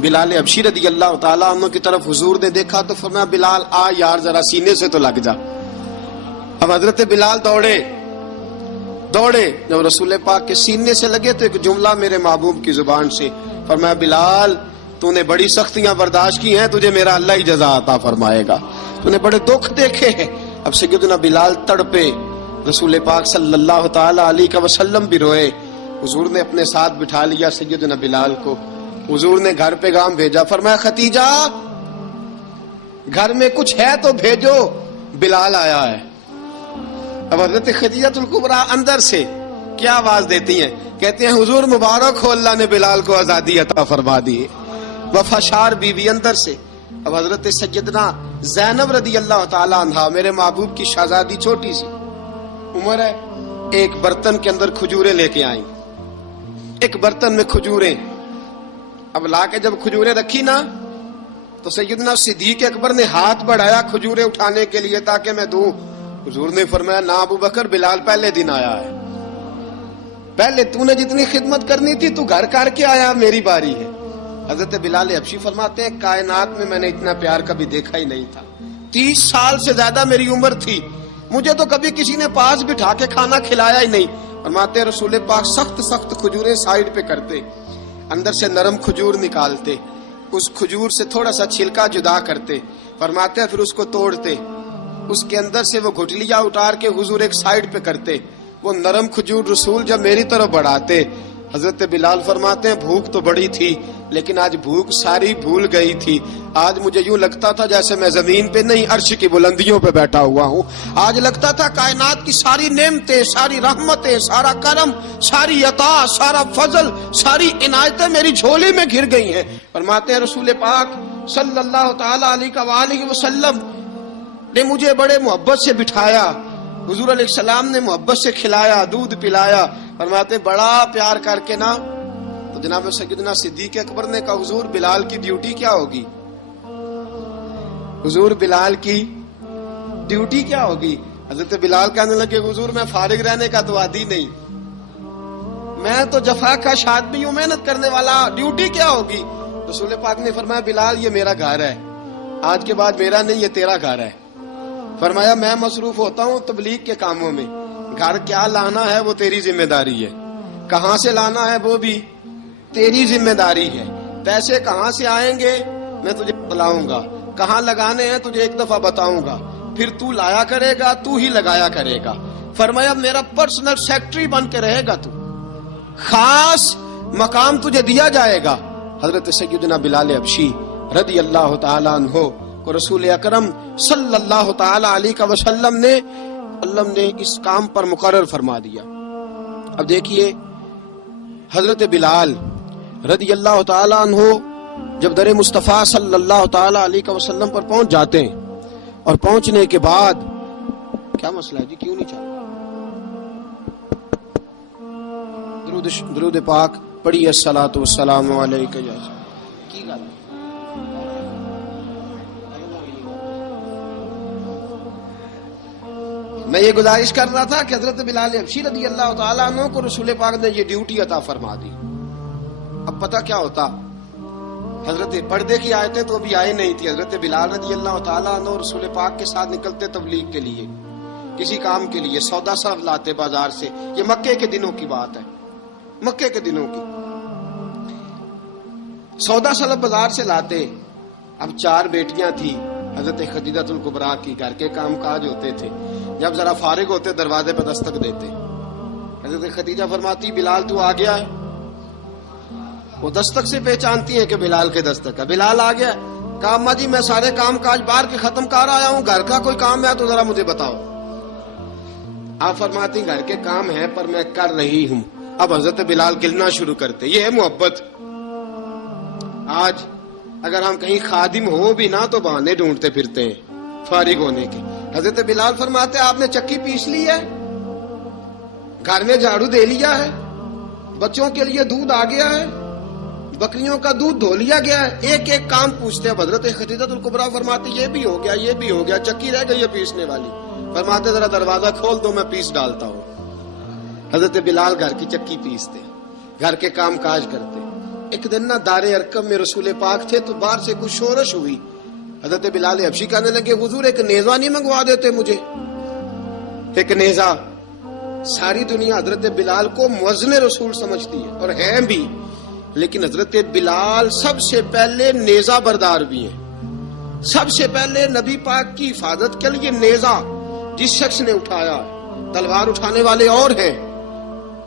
بلال حبشی رضی اللہ تعالیٰ عنہ کی طرف حضور نے دیکھا تو فرمایا بلال آ یار ذرا سینے سے تو لگ جا. اب حضرت بلال دوڑے. جب رسول پاک کے سینے سے لگے تو ایک جملہ میرے محبوب کی زبان سے فرمایا بلال تو نے بڑی سختیاں برداشت کی ہیں، تجھے میرا اللہ ہی جزا عطا فرمائے گا، تو نے بڑے دکھ دیکھے ہیں. اب سیدنا بلال تڑپے، رسول پاک صلی اللہ تعالی علیہ وسلم بھی روئے. حضور نے اپنے ساتھ بٹھا لیا سیدنا بلال کو. حضور نے گھر پیغام بھیجا، فرمایا ختیجہ گھر میں کچھ ہے تو بھیجو، بلال آیا ہے. اب حضرت خدیجہ الکبریٰ اندر سے کیا آواز دیتی ہیں، کہتے ہیں حضور مبارک ہو، اللہ نے بلال کو آزادی عطا فرما دی. وفاشار بی بی اندر سے. اب حضرت سیدنا زینب رضی اللہ تعالی عنہا میرے محبوب کی شہزادی، چھوٹی سی عمر ہے، ایک برتن کے اندر کھجوریں لے کے آئیں. ایک برتن میں کھجوریں. اب لا کے جب کھجوریں رکھی نا تو سیدنا صدیق اکبر نے ہاتھ بڑھایا کھجوریں اٹھانے کے لیے تاکہ میں دوں. حضور نے فرمایا نا ابو بکر، بلال پہلے دن آیا ہے، پہلے تو نے جتنی خدمت کرنی تھی تو گھر کر کے آیا، میری باری ہے. حضرت بلال حبشی فرماتے ہیں کائنات میں نے اتنا پیار کبھی دیکھا ہی نہیں تھا. 30 سال سے زیادہ میری عمر تھی، مجھے تو کبھی کسی نے پاس بٹھا کے کھانا کھلایا ہی نہیں. فرماتے ہیں رسول پاک سخت کھجوریں سائیڈ پہ کرتے، اندر سے نرم کھجور نکالتے، اس کھجور سے تھوڑا سا چھلکا جدا کرتے. فرماتے ہیں پھر اس کو توڑتے، اس کے اندر سے وہ گھٹلیاں اتار کے حضور ایک سائیڈ پہ کرتے. وہ نرم کھجور رسول جب میری طرف بڑھاتے، حضرت بلال فرماتے ہیں بھوک تو بڑی تھی لیکن آج بھوک ساری بھول گئی تھی. آج مجھے یوں لگتا تھا جیسے میں زمین پہ نہیں عرش کی بلندیوں پہ بیٹھا ہوا ہوں. آج لگتا تھا کائنات کی ساری نعمتیں، ساری رحمتیں، سارا کرم، ساری عطا، سارا فضل، ساری عنایتیں میری جھولی میں گھر گئی ہیں. فرماتے ہیں رسول پاک صلی اللہ تعالی علیہ وآلہ وسلم نے مجھے بڑے محبت سے بٹھایا. حضور علیہ السلام نے محبت سے کھلایا، دودھ پلایا. فرماتے بڑا پیار کر کے نا تو جناب سیدنا صدیق اکبر نے کہا حضور بلال کی ڈیوٹی کیا ہوگی؟ حضور بلال کی ڈیوٹی کیا ہوگی؟ حضرت بلال کہنے لگے حضور میں فارغ رہنے کا تو عادی نہیں، میں تو جفا کا آدمی ہوں، محنت کرنے والا، ڈیوٹی کیا ہوگی؟ رسول پاک نے فرمایا بلال یہ میرا گھر ہے، آج کے بعد میرا نہیں یہ تیرا گھر ہے. فرمایا میں مصروف ہوتا ہوں تبلیغ کے کاموں میں، گھر کیا لانا ہے وہ تیری ذمہ داری ہے، کہاں سے لانا ہے وہ بھی تیری ذمہ داری ہے، پیسے کہاں سے آئیں گے میں تجھے بتلاؤں گا، کہاں لگانے ہیں تجھے ایک دفعہ بتاؤں گا، پھر تو لایا کرے گا، تو ہی لگایا کرے گا. فرمایا میرا پرسنل سیکٹری بن کے رہے گا، تو خاص مقام تجھے دیا جائے گا. حضرت سیدنا بلال حبشی رضی اللہ تعالی عنہ کو رسول اکرم صلی اللہ تعالی علیہ وسلم نے اس کام پر مقرر فرما دیا. اب دیکھیے حضرت بلال رضی اللہ تعالی عنہ جب در مصطفیٰ صلی اللہ تعالی علیہ وسلم پر پہنچ جاتے ہیں اور پہنچنے کے بعد کیا مسئلہ ہے جی کیوں نہیں چل رہا؟ درود پاک پڑھیے الصلاۃ والسلام علیک یا کی گل میں یہ گزارش کر رہا تھا کہ حضرت بلال حبشی رضی اللہ تعالیٰ عنہ کو رسول پاک نے یہ ڈیوٹی عطا فرما دی. اب پتہ کیا ہوتا، حضرت پردے کی آیتیں تو ابھی آئے نہیں تھی. حضرت بلال رضی اللہ تعالیٰ عنہ رسول پاک کے ساتھ نکلتے تبلیغ کے لیے، کسی کام کے لیے، سودا سر لاتے بازار سے. یہ مکے کے دنوں کی بات ہے، مکے کے دنوں کی. سودا سلب بازار سے لاتے. اب 4 بیٹیاں تھی حضرت خدیجہ الکبریٰ کی، گھر کے کام کاج ہوتے تھے. جب ذرا فارغ ہوتے دروازے پہ دستک دیتے. حضرت خدیجہ فرماتی بلال تو آ گیا ہے. وہ دستک سے پہچانتی ہیں کہ بلال کے دستک ہے. بلال آ گیا. کہا اماں جی میں سارے کام کاج باہر کے ختم کر آیا ہوں، گھر کا کوئی کام ہے تو ذرا مجھے بتاؤ. آپ فرماتی گھر کے کام ہیں پر میں کر رہی ہوں. اب حضرت بلال گلنا شروع کرتے. یہ ہے محبت. آج اگر ہم کہیں خادم ہو بھی نہ تو بہانے ڈھونڈتے پھرتے ہیں فارغ ہونے کے. حضرت بلال فرماتے آپ نے چکی پیس لی ہے، گھر میں جھاڑو دے لیا ہے، بچوں کے لیے دودھ آ گیا ہے، بکریوں کا دودھ دھو لیا گیا ہے. ایک ایک کام پوچھتے ہیں. حضرت خدیجہ الکبریٰ فرماتے یہ بھی ہو گیا، یہ بھی ہو گیا، چکی رہ گئی ہے پیسنے والی. فرماتے ذرا دروازہ کھول دو میں پیس ڈالتا ہوں. حضرت بلال گھر کی چکی پیستے، گھر کے کام کاج کرتے. ایک دن نہ دار ارقم میں رسول پاک تھے تو باہر سے کچھ شورش ہوئی. حضرت بلال حبشی کہنے لگے حضور ایک نیزہ نہیں منگوا دیتے مجھے؟ ایک نیزہ. ساری دنیا حضرت بلال کو مؤذن رسول سمجھتی ہے اور ہیں بھی، لیکن حضرت بلال سب سے پہلے نیزہ بردار بھی ہیں. سب سے پہلے نبی پاک کی حفاظت کے لیے نیزہ جس شخص نے اٹھایا، تلوار اٹھانے والے اور ہیں،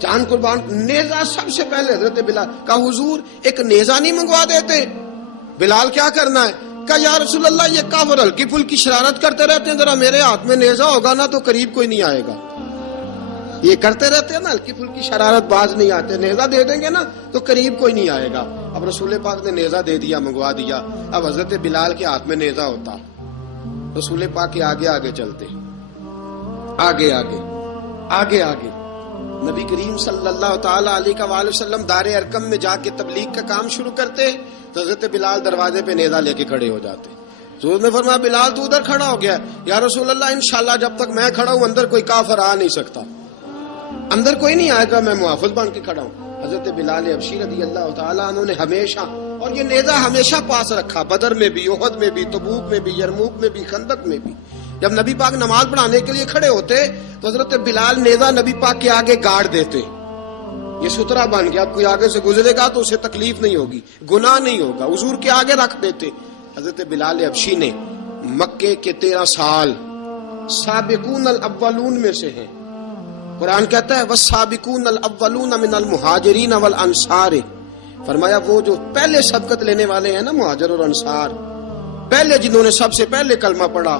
جان قربان. نیزہ سب سے پہلے حضرت بلال. کہا حضور ایک نیزہ نہیں منگوا دیتے؟ بلال کیا کرنا ہے؟ کہا یا رسول اللہ یہ کافر ہلکی پھلکی شرارت کرتے رہتے ہیں، ذرا میرے ہاتھ میں نیزہ ہوگا نا تو قریب کوئی نہیں آئے گا. یہ کرتے رہتے ہیں نا ہلکی پھلکی شرارت، باز نہیں آتے. نیزہ دے دیں گے نا تو قریب کوئی نہیں آئے گا. اب رسول پاک نے نیزہ دے دیا، منگوا دیا. اب حضرت بلال کے ہاتھ میں نیزہ ہوتا، رسول پاک کے آگے آگے چلتے، آگے آگے آگے آگے. نبی کریم صلی اللہ تعالی علیہ وآلہ وسلم دار ارقم میں جا کے تبلیغ کا کام شروع کرتے تو حضرت بلال دروازے پہ نیزہ لے کے کھڑے ہو جاتے. حضور نے فرمایا بلال تو ادھر کھڑا ہو گیا. یا رسول اللہ انشاءاللہ جب تک میں کھڑا ہوں اندر کوئی کافر آ نہیں سکتا، اندر کوئی نہیں آئے گا، میں محافظ بن کے کھڑا ہوں. حضرت بلال حبشی رضی اللہ تعالیٰ عنہ نے ہمیشہ، اور یہ نیزہ ہمیشہ پاس رکھا، بدر میں بھی، احد میں بھی، تبوک میں بھی، یرموک میں بھی، خندق میں بھی. جب نبی پاک نماز پڑھانے کے لیے کھڑے ہوتے تو حضرت بلال نیزہ نبی پاک کے آگے گاڑ دیتے. یہ سترا بن گیا، اب کوئی آگے سے گزرے گا تو اسے تکلیف نہیں ہوگی، گناہ نہیں ہوگا. حضور کے آگے رکھ دیتے. حضرت بلال حبشی نے مکے کے 13 سال سابقون الاولون میں سے ہیں. قرآن کہتا ہے والسابقون الاولون من المہاجرین والانصار، فرمایا وہ جو پہلے سبقت لینے والے ہیں نا مہاجر اور انصار، پہلے جنہوں نے سب سے پہلے کلمہ پڑھا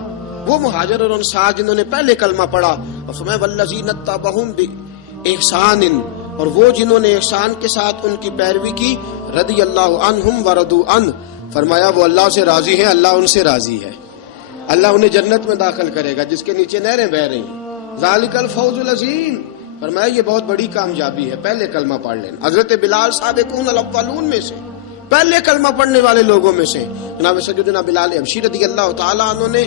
وہ مہاجر اور انصار جنہوں نے پہلے کلمہ پڑھا، اور فرمایا والذین اتبعوہم باحسان، اور وہ جنہوں نے احسان کے ساتھ ان کی پیروی کی، رضی اللہ عنہم ورضوا عنہ، فرمایا وہ اللہ سے راضی ہیں، اللہ ان سے راضی ہے، اللہ انہیں جنت میں داخل کرے گا جس کے نیچے نہریں بہ رہی ہیں، ذالک الفوز العظیم، فرمایا یہ بہت بڑی کامیابی ہے پہلے کلمہ پڑھ لینا۔ حضرت بلال سابقون الاولون میں سے، پہلے کلمہ پڑھنے والے لوگوں میں سے، جناب سیدنا بلال حبشی رضی اللہ تعالیٰ عنہ نے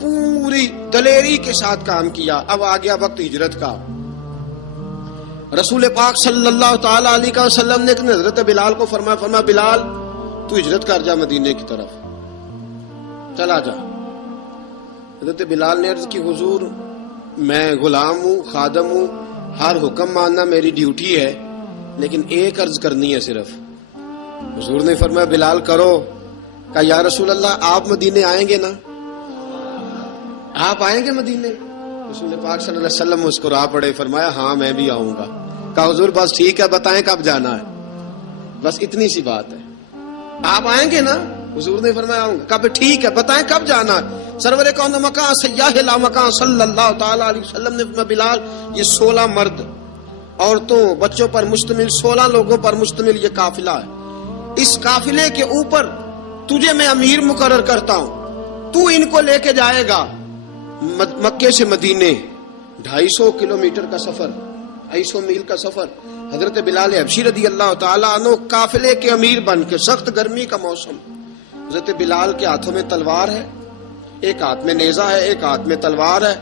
پوری دلیری کے ساتھ کام کیا۔ اب آ گیا وقت ہجرت کا، رسول پاک صلی اللہ تعالی علیہ وسلم نے حضرت بلال کو فرمایا بلال تو ہجرت کر جا مدینے کی طرف، چلا جا۔ حضرت بلال نے عرض کی حضور میں غلام ہوں، خادم ہوں، ہر حکم ماننا میری ڈیوٹی ہے، لیکن ایک عرض کرنی ہے صرف۔ حضور نے فرمایا بلال کرو۔ کہا یا رسول اللہ آپ مدینے آئیں گے نا، آپ آئیں گے مدینے؟ رسول پاک صلی اللہ علیہ وسلم مسکرا پڑے، فرمایا ہاں میں بھی آؤں گا۔ کہا حضور بس ٹھیک ہے بتائیں کب جانا ہے، بس اتنی سی بات ہے، آپ آئیں گے نا؟ حضور نے فرمایا آؤں گا۔ کہا ٹھیک ہے بتائیں کب جانا ہے۔ سرور کون مکان سیاح لا مکان صلی اللہ تعالی علیہ وسلم نے فرمایا بلال یہ 16 مرد عورتوں بچوں پر مشتمل 16 لوگوں پر مشتمل یہ قافلہ ہے، اس قافلے کے اوپر تجھے میں امیر مقرر کرتا ہوں، تو ان کو لے کے جائے گا مکے سے مدینے، 250 کلومیٹر کا سفر، 250 میل کا سفر۔ حضرت بلال حبشی رضی اللہ تعالیٰ عنہ قافلے کے امیر بن کے، سخت گرمی کا موسم، حضرت بلال کے ہاتھوں میں تلوار ہے، ایک ہاتھ میں نیزہ ہے، ایک ہاتھ میں تلوار ہے،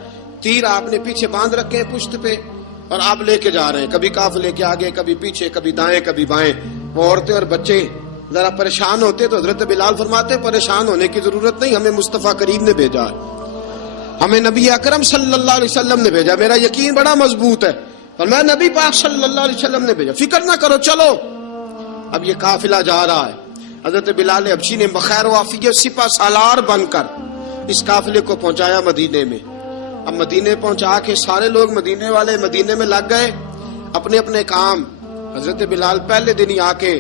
تیر آپ نے پیچھے باندھ رکھے ہیں پشت پہ، اور آپ لے کے جا رہے ہیں، کبھی قافلے کے آگے کبھی پیچھے، کبھی دائیں کبھی بائیں۔ وہ عورتیں اور بچے ذرا پریشان ہوتے تو حضرت بلال فرماتے پریشان ہونے کی ضرورت نہیں، ہمیں مصطفیٰ کریم نے بھیجا ہے، ہمیں نبی اکرم صلی اللہ علیہ وسلم نے بھیجا، میرا یقین بڑا مضبوط ہے، اور میں نبی پاک صلی اللہ علیہ وسلم نے بھیجا، فکر نہ کرو چلو۔ اب یہ قافلہ جا رہا ہے، حضرت بلال حبشی نے بخیر و عافیت سپہ سالار بن کر اس قافلے کو پہنچایا مدینے میں۔ اب مدینے پہنچا کے سارے لوگ مدینے والے مدینے میں لگ گئے اپنے اپنے کام۔ حضرت بلال پہلے دن ہی آ کے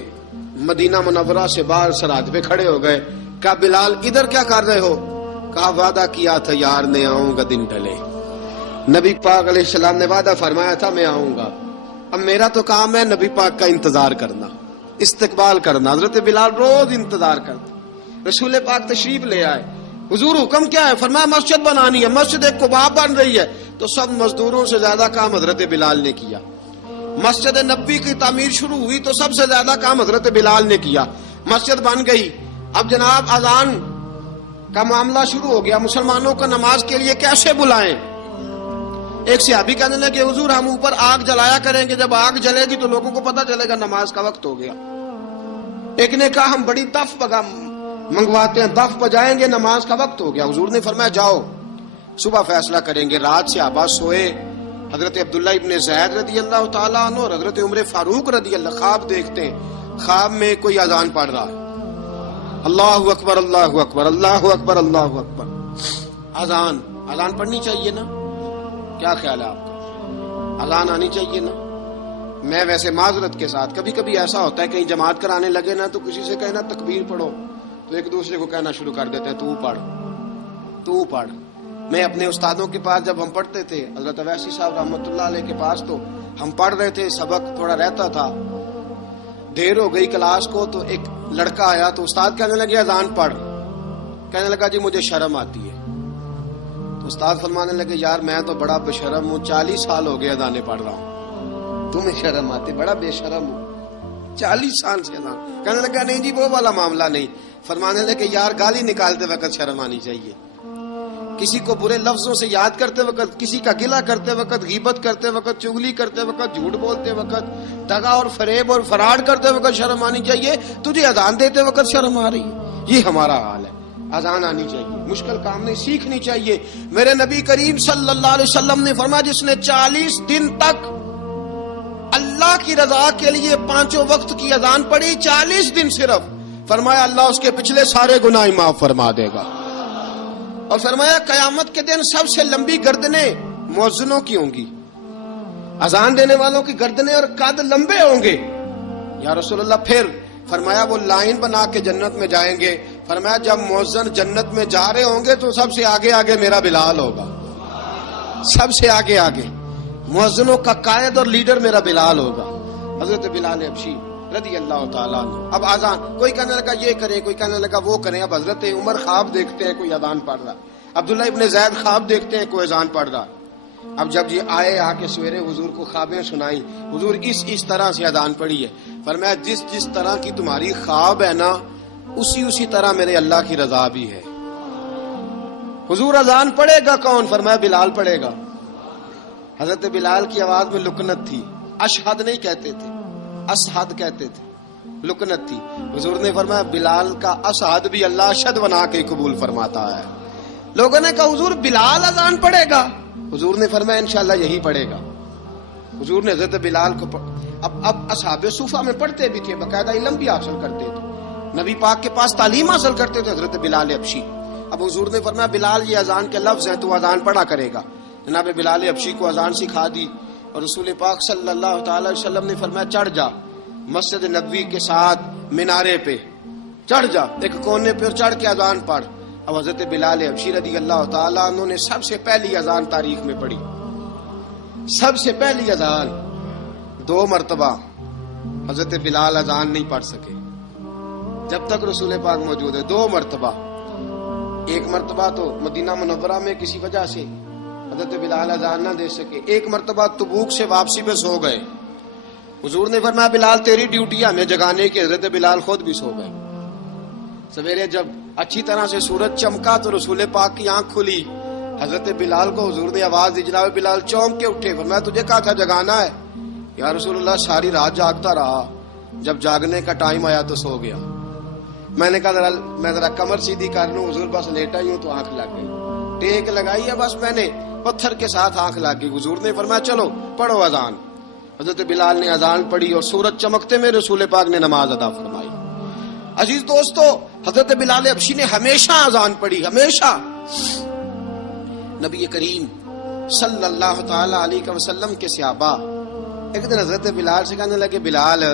مدینہ منورہ سے باہر سرحد پہ کھڑے ہو گئے۔ کہا بلال ادھر کیا کر رہے ہو؟ کہا وعدہ کیا تھا یار نے آؤں گا دن ڈھلے، نبی پاک علیہ السلام نے وعدہ فرمایا تھا میں آؤں گا، اب میرا تو کام ہے نبی پاک کا انتظار کرنا، استقبال کرنا۔ حضرت بلال روز انتظار کرتے، رسول پاک تشریف لے آئے، حضور حکم کیا ہے؟ فرمایا مسجد بنانی ہے، مسجد ایک قباء بن رہی ہے، تو سب مزدوروں سے زیادہ کام حضرت بلال نے کیا۔ مسجد نبوی کی تعمیر شروع ہوئی تو سب سے زیادہ کام حضرت بلال نے کیا، مسجد بن گئی۔ اب جناب اذان کا معاملہ شروع ہو گیا، مسلمانوں کو نماز کے لیے کیسے بلائیں؟ ایک صحابی کہنے لگے حضور ہم اوپر آگ جلایا کریں گے، جب آگ جلے گی تو لوگوں کو پتہ چلے گا نماز کا وقت ہو گیا۔ ایک نے کہا ہم بڑی دف منگواتے ہیں، دف بجائیں گے، نماز کا وقت ہو گیا۔ حضور نے فرمایا جاؤ صبح فیصلہ کریں گے۔ رات سے صحابہ سوئے، حضرت عبداللہ ابن زید رضی اللہ تعالیٰ عنہ اور حضرت عمر فاروق رضی اللہ خواب دیکھتے ہیں، خواب میں کوئی اذان پڑھ رہا ہے، اللہ اکبر اللہ اکبر اللہ اکبر اللہ اکبر، اذان پڑھنی چاہیے نا؟ کیا خیال ہے آپ کا؟ اذان آنی چاہیے نا؟ میں ویسے معذرت کے ساتھ کبھی کبھی ایسا ہوتا ہے کہیں جماعت کرانے لگے نا تو کسی سے کہنا تکبیر پڑھو تو ایک دوسرے کو کہنا شروع کر دیتے ہیں تو پڑھ۔ میں اپنے استادوں کے پاس جب ہم پڑھتے تھے، حضرت اویسی صاحب رحمۃ اللہ علیہ کے پاس، تو ہم پڑھ رہے تھے، سبق تھوڑا رہتا تھا، دیر ہو گئی کلاس کو تو ایک لڑکا آیا تو استاد کہنے لگے اذان پڑھ، کہنے لگا جی مجھے شرم آتی ہے، تو استاد فرمانے لگے یار میں تو بڑا بے شرم ہوں، 40 سال ہو گئے اذانیں پڑھ رہا ہوں، تمہیں شرم آتی؟ بڑا بے شرم ہوں، 40 سال سے اذان۔ کہنے لگا نہیں جی وہ والا معاملہ نہیں، فرمانے لگے یار گالی نکالتے وقت شرم آنی چاہیے، کسی کو برے لفظوں سے یاد کرتے وقت، کسی کا گلہ کرتے وقت، غیبت کرتے وقت، چغلی کرتے وقت، جھوٹ بولتے وقت، دغا اور فریب اور فراڈ کرتے وقت شرم آنی چاہیے، تجھے اذان دیتے وقت شرم آ رہی ہے، یہ ہمارا حال ہے۔ اذان آنی چاہیے، مشکل کام نہیں، سیکھنی چاہیے۔ میرے نبی کریم صلی اللہ علیہ وسلم نے فرمایا جس نے 40 دن تک اللہ کی رضا کے لیے 5 وقت کی اذان پڑھی، 40 دن صرف، فرمایا اللہ اس کے پچھلے سارے گناہ معاف فرما دے گا، اور فرمایا قیامت کے دن سب سے لمبی گردنیں مؤذنوں کی ہوں گی، اذان دینے والوں کی گردنیں اور قد لمبے ہوں گے. یا رسول اللہ پھر؟ فرمایا وہ لائن بنا کے جنت میں جائیں گے. فرمایا جب مؤذن جنت میں جا رہے ہوں گے تو سب سے آگے آگے میرا بلال ہوگا, سب سے آگے آگے مؤذنوں کا قائد اور لیڈر میرا بلال ہوگا, حضرت بلال حبشی رضی اللہ تعالیٰ عنہ. اب آزان کوئی کہنے لگا یہ کریں, کوئی کہنے لگا وہ کریں. اب حضرت عمر خواب دیکھتے ہیں کوئی اذان پڑھ رہا, عبداللہ ابن زید خواب دیکھتے ہیں کوئی اذان پڑھ رہا. اب جب یہ آئے آ کے سویرے حضور کو خوابیں سنائی, حضور اس طرح سے اذان پڑھی ہے. فرمایا جس طرح کی تمہاری خواب ہے نا اسی طرح میرے اللہ کی رضا بھی ہے. حضور اذان پڑھے گا کون؟ فرمایا بلال پڑھے گا. حضرت بلال کی آواز میں لکنت تھی, اشہد نہیں کہتے تھے, اسہد کہتے تھے, لکنت تھی. حضور نے فرمایا بلال کا اسہد بھی اللہ اشہد بنا کے قبول فرماتا ہے. لوگوں نے کہا حضور بلال اذان پڑھے گا؟ حضور نے فرمایا انشاءاللہ یہی پڑھے گا. حضور نے حضرت بلال کو اب اصحاب صوفہ میں پڑھتے بھی تھے, باقاعدہ علم بھی حاصل کرتے تھے, نبی پاک کے پاس تعلیم حاصل کرتے تھے حضرت بلال حبشی. اب حضور نے فرمایا بلال یہ اذان کے لفظ ہیں تو اذان پڑھا کرے گا. جناب بلال حبشی کو اذان سکھا دی اور رسول پاک صلی اللہ تعالی وسلم نے فرمایا چڑھ جا مسجد نبوی کے ساتھ مینارے پہ, چڑھ جا ایک کونے پہ اور چڑھ کے اذان پڑھ. اب حضرت بلال حبشی رضی اللہ تعالیٰ عنہ نے سب سے پہلی اذان تاریخ میں پڑھی, سب سے پہلی اذان. 2 مرتبہ حضرت بلال اذان نہیں پڑھ سکے جب تک رسول پاک موجود ہے. 2 مرتبہ, ایک مرتبہ تو مدینہ منورہ میں کسی وجہ سے حضرت بلال اذان نہ دے سکے, ایک مرتبہ تبوک سے واپسی پہ سو گئے. حضور نے فرمایا بلال تیری ڈیوٹی ہے ہمیں جگانے کی. حضرت بلال خود بھی سو گئے. سویرے جب اچھی طرح سے سورج چمکا تو رسول پاک کی آنکھ کھلی. حضرت بلال کو حضور نے آواز دی, جناب بلال چونک کے اٹھے. فرمایا تجھے کہا تھا جگانا ہے. یا رسول اللہ ساری رات جاگتا رہا, جب جاگنے کا ٹائم آیا تو سو گیا. میں نے کہا میں ذرا کمر سیدھی کر لوں. حضور بس لیٹا ہی ہوں تو آنکھ لگ گئی, ٹیک لگائی ہے بس میں نے, پتھر کے ساتھ آنکھ لگ گئی. حضور نے فرمایا چلو پڑھو اذان. حضرت بلال نے اذان پڑھی اور سورج چمکتے میں رسول پاک نے نماز ادا فرمائی. عزیز دوستو حضرت بلال حبشی نے ہمیشہ اذان پڑھی, ہمیشہ. نبی کریم صلی اللہ تعالی علیہ وسلم کے صحابہ ایک دن حضرت بلال سے کہنے لگے بلال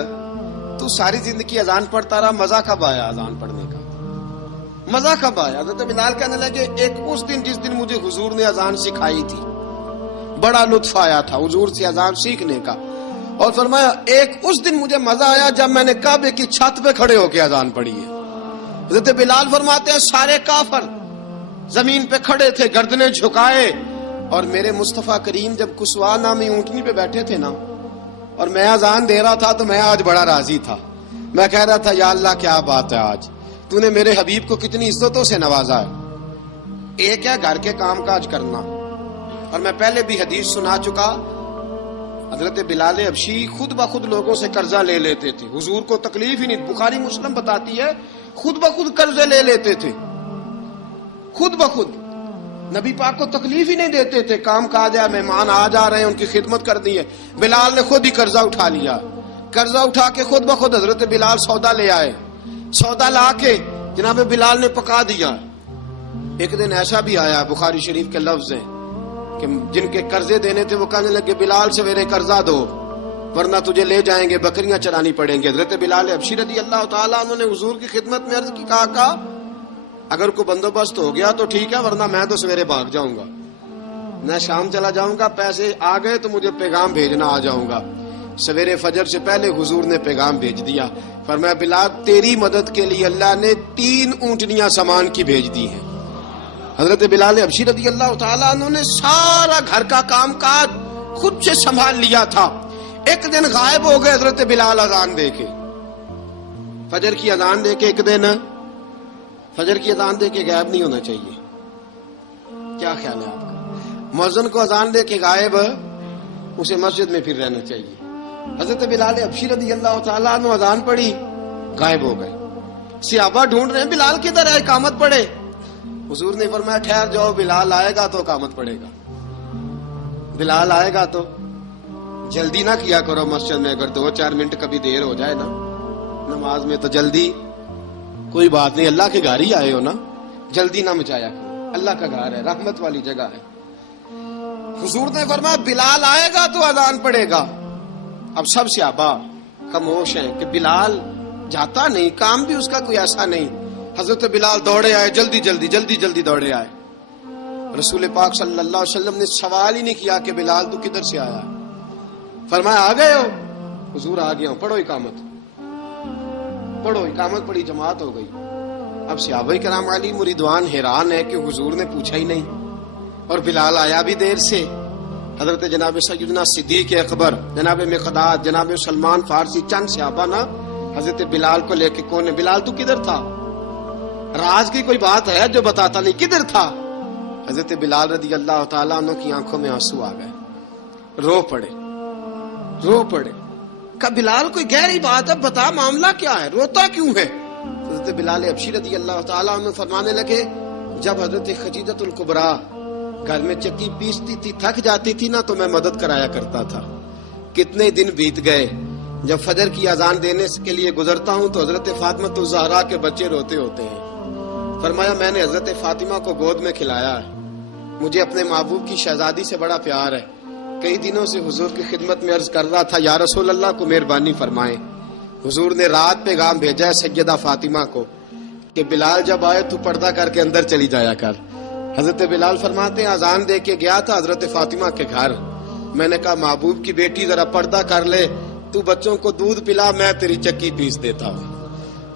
تو ساری زندگی اذان پڑھتا رہا, مزہ کب آیا اذان پڑھنے کا, مزہ کب آیا؟ حضرت بلال کہنے لگے ایک اس دن جس دن مجھے حضور نے اذان سکھائی تھی بڑا لطف آیا تھا حضور سے اذان سیکھنے کا. اور فرمایا ایک اس دن مجھے مزہ آیا جب میں نے کعبے کی چھت پہ کھڑے ہو کے اذان پڑھی ہے. حضرت بلال فرماتے ہیں سارے کافر زمین پہ کھڑے تھے گردنیں جھکائے, اور میرے مصطفیٰ کریم جب کسوا نامی اونٹنی پہ بیٹھے تھے نا اور میں اذان دے رہا تھا تو میں آج بڑا راضی تھا. میں کہہ رہا تھا یا اللہ کیا بات ہے, آج تو نے میرے حبیب کو کتنی عزتوں سے نوازا ہے. ایک ہے گھر کے کام کاج کرنا, اور میں پہلے بھی حدیث سنا چکا, حضرت بلال حبشی خود بخود لوگوں سے قرضہ لے لیتے تھے, حضور کو تکلیف ہی نہیں. بخاری مسلم بتاتی ہے خود بخود قرضے لے لیتے تھے, خود بخود. نبی پاک کو تکلیف ہی نہیں دیتے تھے, کام کاج ہے, مہمان آ جا رہے ہیں ان کی خدمت کرنی ہے. بلال نے خود ہی قرضہ اٹھا لیا, قرضہ اٹھا کے خود بخود حضرت بلال سودا لے آئے, سودا لا کے جناب بلال نے پکا دیا. ایک دن ایسا بھی آیا بخاری شریف کے لفظ ہیں کہ جن کے قرضے دینے تھے وہ کہنے لگے بلال سویرے قرضہ دو ورنہ تجھے لے جائیں گے, بکریاں چرانی پڑیں گے. حضرت بلال حبشی رضی اللہ تعالیٰ عنہ نے حضور کی خدمت میں عرض کی, کہا اگر کوئی بندوبست ہو گیا تو ٹھیک ہے ورنہ میں تو سویرے بھاگ جاؤں گا, میں شام چلا جاؤں گا, پیسے آ گئے تو مجھے پیغام بھیجنا آ جاؤں گا. سویرے فجر سے پہلے حضور نے پیغام بھیج دیا. فرمایا بلال تیری مدد کے لیے اللہ نے 3 اونٹنیاں سامان کی بھیج دی ہیں. حضرت بلال حبشی رضی اللہ تعالیٰ عنہ نے سارا گھر کا کام کاج خود سے سنبھال لیا تھا. ایک دن غائب ہو گئے حضرت بلال اذان دے کے, فجر کی اذان دے کے. ایک دن فجر کی اذان دے کے غائب نہیں ہونا چاہیے. کیا خیال ہے آپ کا؟ مؤذن کو اذان دے کے غائب اسے مسجد میں پھر رہنا چاہیے. حضرت بلال حبشی رضی اللہ تعالیٰ عنہ اذان پڑھی, غائب ہو گئے. صحابہ ڈھونڈ رہے ہیں بلال کدھر ہے, اقامت پڑھے. حضور نے فرمایا ٹھہر جاؤ, بلال آئے گا تو اقامت پڑھے گا, بلال آئے گا تو. جلدی نہ کیا کرو مسجد میں, اگر 2-4 منٹ کبھی دیر ہو جائے نا نماز میں تو جلدی کوئی بات نہیں, اللہ کے گھر ہی آئے ہو نا, جلدی نہ مچایا کرو, اللہ کا گھر ہے, رحمت والی جگہ ہے. حضور نے فرمایا بلال آئے گا تو اذان پڑے گا. اب سب صحابہ خاموش ہیں کہ بلال جاتا نہیں, کام بھی اس کا کوئی ایسا نہیں. حضرت بلال دوڑے آئے, جلدی جلدی جلدی جلدی دوڑے آئے. رسول پاک صلی اللہ علیہ وسلم نے سوال ہی نہیں کیا کہ بلال تو کدھر سے آیا, فرمایا آ گئے ہو؟ حضور آ گیا ہوں. پڑھو اقامت, پڑھو اقامت. پڑھی, جماعت ہو گئی. اب صحابہ کرام علیہم رضوان حیران ہے کہ حضور نے پوچھا ہی نہیں اور بلال آیا بھی دیر سے. حضرت جناب سیدنا صدیق اکبر, جناب مقداد, جناب سلمان فارسی, چند صحابہ نا حضرت بلال کو لے کے, کون ہے بلال تو کدھر تھا؟ راز کی کوئی بات ہے جو بتاتا نہیں, کدھر تھا؟ حضرت بلال رضی اللہ تعالیٰ عنہ کی آنکھوں میں آنسو آ گئے, رو پڑے, رو پڑے. کہ بلال کوئی گہری بات ہے, بتا معاملہ کیا ہے, روتا کیوں ہے؟ حضرت بلال حبشی رضی اللہ تعالیٰ عنہ فرمانے لگے جب حضرت خدیجہ الکبریٰ گھر میں چکی پیستی تھی, تھک جاتی تھی نا, تو میں مدد کرایا کرتا تھا. کتنے دن بیت گئے, جب فجر کی اذان دینے کے لیے گزرتا ہوں تو حضرت فاطمہ الزہرا کے بچے روتے ہوتے ہیں. فرمایا میں نے حضرت فاطمہ کو گود میں کھلایا ہے, مجھے اپنے محبوب کی شہزادی سے بڑا پیار ہے. کئی دنوں سے حضور کی خدمت میں عرض کر رہا تھا یا رسول اللہ کو مہربانی فرمائیں. حضور نے رات پیغام بھیجا ہے سیدہ فاطمہ کو کہ بلال جب آئے تو پردہ کر کے اندر چلی جایا کر. حضرت بلال فرماتے ہیں اذان دے کے گیا تھا حضرت فاطمہ کے گھر, میں نے کہا محبوب کی بیٹی ذرا پردہ کر لے, تو بچوں کو دودھ پلا, میں تیری چکی پیس دیتا ہوں.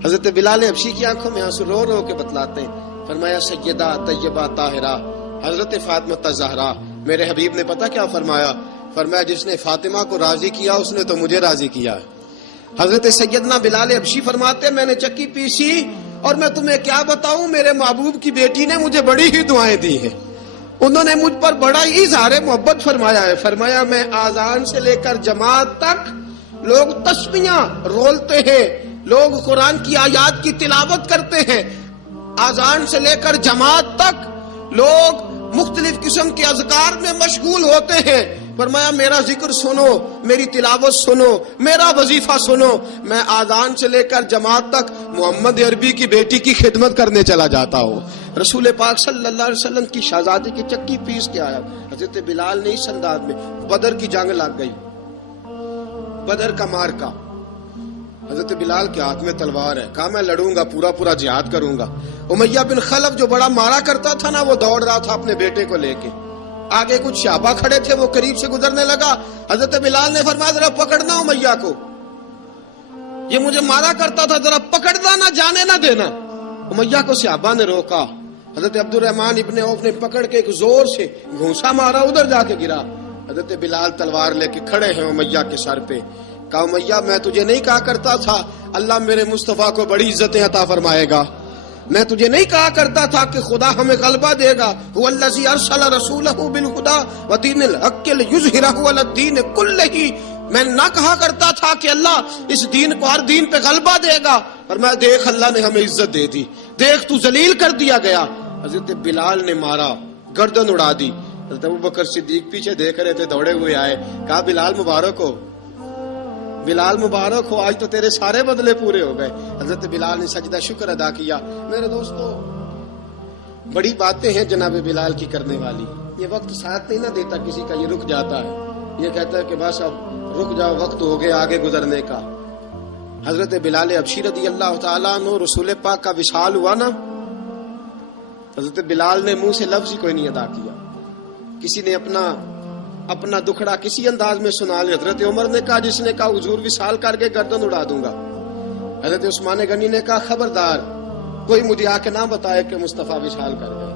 حضرت بلال حبشی کی آنکھوں میں آنسو رو رو کے بتلاتے ہیں. فرمایا سیدہ طیبہ طاہرہ حضرت فاطمہ الزہرا, میرے حبیب نے پتہ کیا فرمایا؟ فرمایا جس نے فاطمہ کو راضی کیا اس نے تو مجھے راضی کیا. حضرت سیدنا بلال حبشی فرماتے میں نے چکی پیسی اور میں تمہیں کیا بتاؤں, میرے محبوب کی بیٹی نے مجھے بڑی ہی دعائیں دی ہیں, انہوں نے مجھ پر بڑا ہی اظہار محبت فرمایا ہے. فرمایا میں آذان سے لے کر جماعت تک لوگ تسبیحاں رولتے ہیں, لوگ قرآن کی آیات کی تلاوت کرتے ہیں, آذان سے لے کر جماعت تک لوگ مختلف قسم کے اذکار میں مشغول ہوتے ہیں. فرمایا میرا ذکر سنو, میری تلاوت سنو, میرا وظیفہ سنو, میں آذان سے لے کر جماعت تک محمد عربی کی بیٹی کی خدمت کرنے چلا جاتا ہوں. رسول پاک صلی اللہ علیہ وسلم کی شہزادی کی چکی پیس کے آیا. حضرت بلال نے اس انداز میں, بدر کی جنگ لگ گئی, بدر کا مارکا, حضرت بلال کے ہاتھ میں تلوار ہے, کہا میں لڑوں گا, پورا پورا جہاد کروں گا. امیہ بن خلف جو بڑا مارا کرتا تھا نا, وہ دوڑ رہا تھا اپنے بیٹے کو لے کے, آگے کچھ صحابہ کھڑے تھے, وہ قریب سے گزرنے لگا. حضرت بلال نے فرمایا ذرا پکڑنا امیہ کو, یہ مجھے مارا کرتا تھا, ذرا پکڑنا, نہ جانے نہ دینا. امیہ کو صحابہ نے روکا. حضرت عبد الرحمن ابن عوف نے پکڑ کے ایک زور سے گھونسا مارا, ادھر جا کے گرا. حضرت بلال تلوار لے کے کھڑے ہیں امیہ کے سر پہ. کہا امیہ میں تجھے نہیں کہا کرتا تھا اللہ میرے مصطفیٰ کو بڑی عزتیں عطا فرمائے گا, میں تجھے نہیں کہا کرتا تھا کہ خدا ہمیں غلبہ دے گا, هو الذی ارسل رسولہ بالہدی ودین الحق لیظہرہ علی الدین کلہ, میں نہ کہا کرتا تھا کہ اللہ اس دین کو ہر دین پہ غلبہ دے گا, اور میں دیکھ اللہ نے ہمیں عزت دے دی, دیکھ تو ذلیل کر دیا گیا. حضرت بلال نے مارا, گردن اڑا دی. حضرت ابوبکر صدیق پیچھے دیکھ رہے تھے, دوڑے ہوئے آئے, کہا بلال مبارک ہو, بلال مبارک ہو, آج تو تیرے سارے بدلے پورے ہو گئے. حضرت بلال نے سجدہ شکر ادا کیا. میرے دوستو بڑی باتیں ہیں جناب بلال کی کرنے والی, یہ وقت ساتھ نہیں نہ دیتا کسی کا, یہ رک جاتا ہے, یہ کہتا ہے کہ بس اب رک جاؤ, وقت ہو گیا آگے گزرنے کا. حضرت بلال حبشی رضی اللہ تعالیٰ عنہ رسول پاک کا وصال ہوا نا, حضرت بلال نے منہ سے لفظ ہی کوئی نہیں ادا کیا. کسی نے اپنا دکھڑا کسی انداز میں سنا لیا. حضرت عمر نے کہا, جس نے کہا حضور وصال کر کے گردن اڑا دوں گا. حضرت عثمان غنی نے کہا خبردار کوئی مجھے آ کے نہ بتائے کہ مصطفیٰ وصال کر گئے.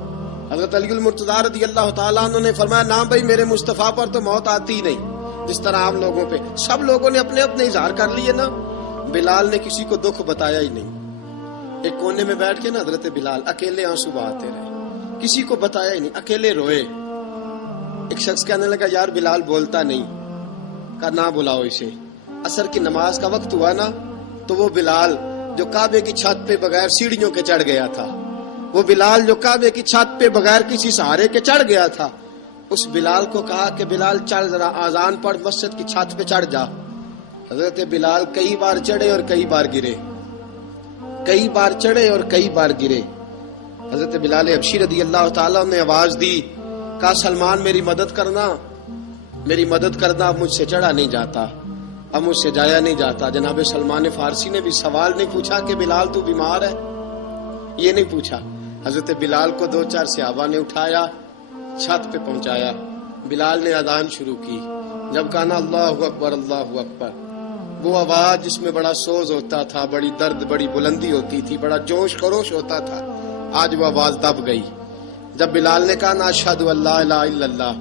حضرت علی المرتضیٰ رضی اللہ تعالیٰ عنہ نے فرمایا نہ بھائی میرے مصطفیٰ پر تو موت آتی ہی نہیں, جس طرح عام لوگوں پہ. سب لوگوں نے اپنے اپنے اظہار کر لیے نا, بلال نے کسی کو دکھ بتایا ہی نہیں. ایک کونے میں بیٹھ کے نا حضرت بلال اکیلے آنسو بہاتے رہے, کسی کو بتایا ہی نہیں, اکیلے روئے. ایک شخص کہنے لگا یار بلال بولتا نہیں, کہا نہ بلاؤ اسے. عصر کی نماز کا وقت ہوا نا, تو وہ بلال جو کعبے کی چھت پہ بغیر سیڑھیوں کے چڑھ گیا تھا, وہ بلال جو کعبے کی چھت پہ بغیر کسی سہارے کے چڑھ گیا تھا, اس بلال کو کہا کہ بلال چل ذرا آذان پڑھ, مسجد کی چھت پہ چڑھ جا. حضرت بلال کئی بار چڑھے اور کئی بار گرے, کئی بار چڑھے اور کئی بار گرے. حضرت بلال حبشی رضی اللہ تعالیٰ نے آواز دی, کہا سلمان میری مدد کرنا، اب مجھ سے چڑھا نہیں جاتا، اب مجھ سے جایا نہیں جاتا۔ جناب سلمان فارسی نے بھی سوال نہیں پوچھا کہ بلال تو بیمار ہے، یہ نہیں پوچھا۔ حضرت بلال کو 2-4 صحابہ نے اٹھایا، چھت پہ پہنچایا، بلال نے اذان شروع کی۔ جب کہا نا اللہ اکبر اللہ اکبر، وہ آواز جس میں بڑا سوز ہوتا تھا، بڑی درد، بڑی بلندی ہوتی تھی، بڑا جوش خروش ہوتا تھا، آج وہ آواز دب گئی۔ جب بلال نے کہا نا اشہد ان لا الہ الا اللہ،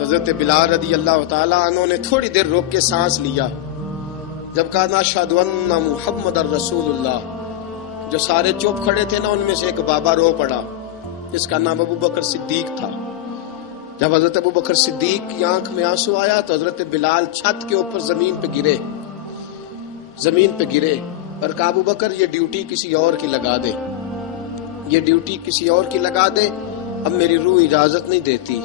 حضرت بلال رضی اللہ تعالیٰ عنہ نے تھوڑی دیر روک کے سانس لیا۔ جب کہا نا اشہد ان محمد رسول اللہ، جو سارے چپ کھڑے تھے نا ان میں سے ایک بابا رو پڑا، جس کا نام ابو بکر صدیق تھا۔ جب حضرت ابو بکر صدیق کی آنکھ میں آنسو آیا تو حضرت بلال چھت کے اوپر زمین پہ گرے اور کہا ابو بکر یہ ڈیوٹی کسی اور کی لگا دے، اب میری روح اجازت نہیں دیتی،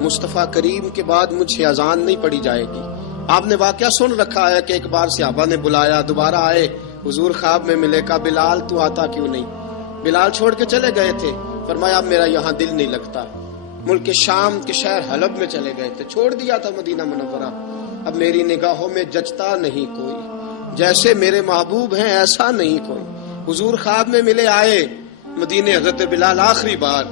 مصطفیٰ کریم کے بعد مجھ سے اذان نہیں پڑھی جائے گی۔ آپ نے واقعہ سن رکھا ہے کہ ایک بار صحابہ نے بلایا، دوبارہ آئے، حضور خواب میں ملے، کہا بلال تو آتا کیوں نہیں؟ بلال چھوڑ کے چلے گئے تھے، فرمایا اب میرا یہاں دل نہیں لگتا۔ ملک شام کے شہر حلب میں چلے گئے تھے، چھوڑ دیا تھا مدینہ منورہ، اب میری نگاہوں میں جچتا نہیں کوئی، جیسے میرے محبوب ہیں ایسا نہیں کوئی۔ حضور خواب میں ملے، آئے مدینے، حضرت بلال آخری بار،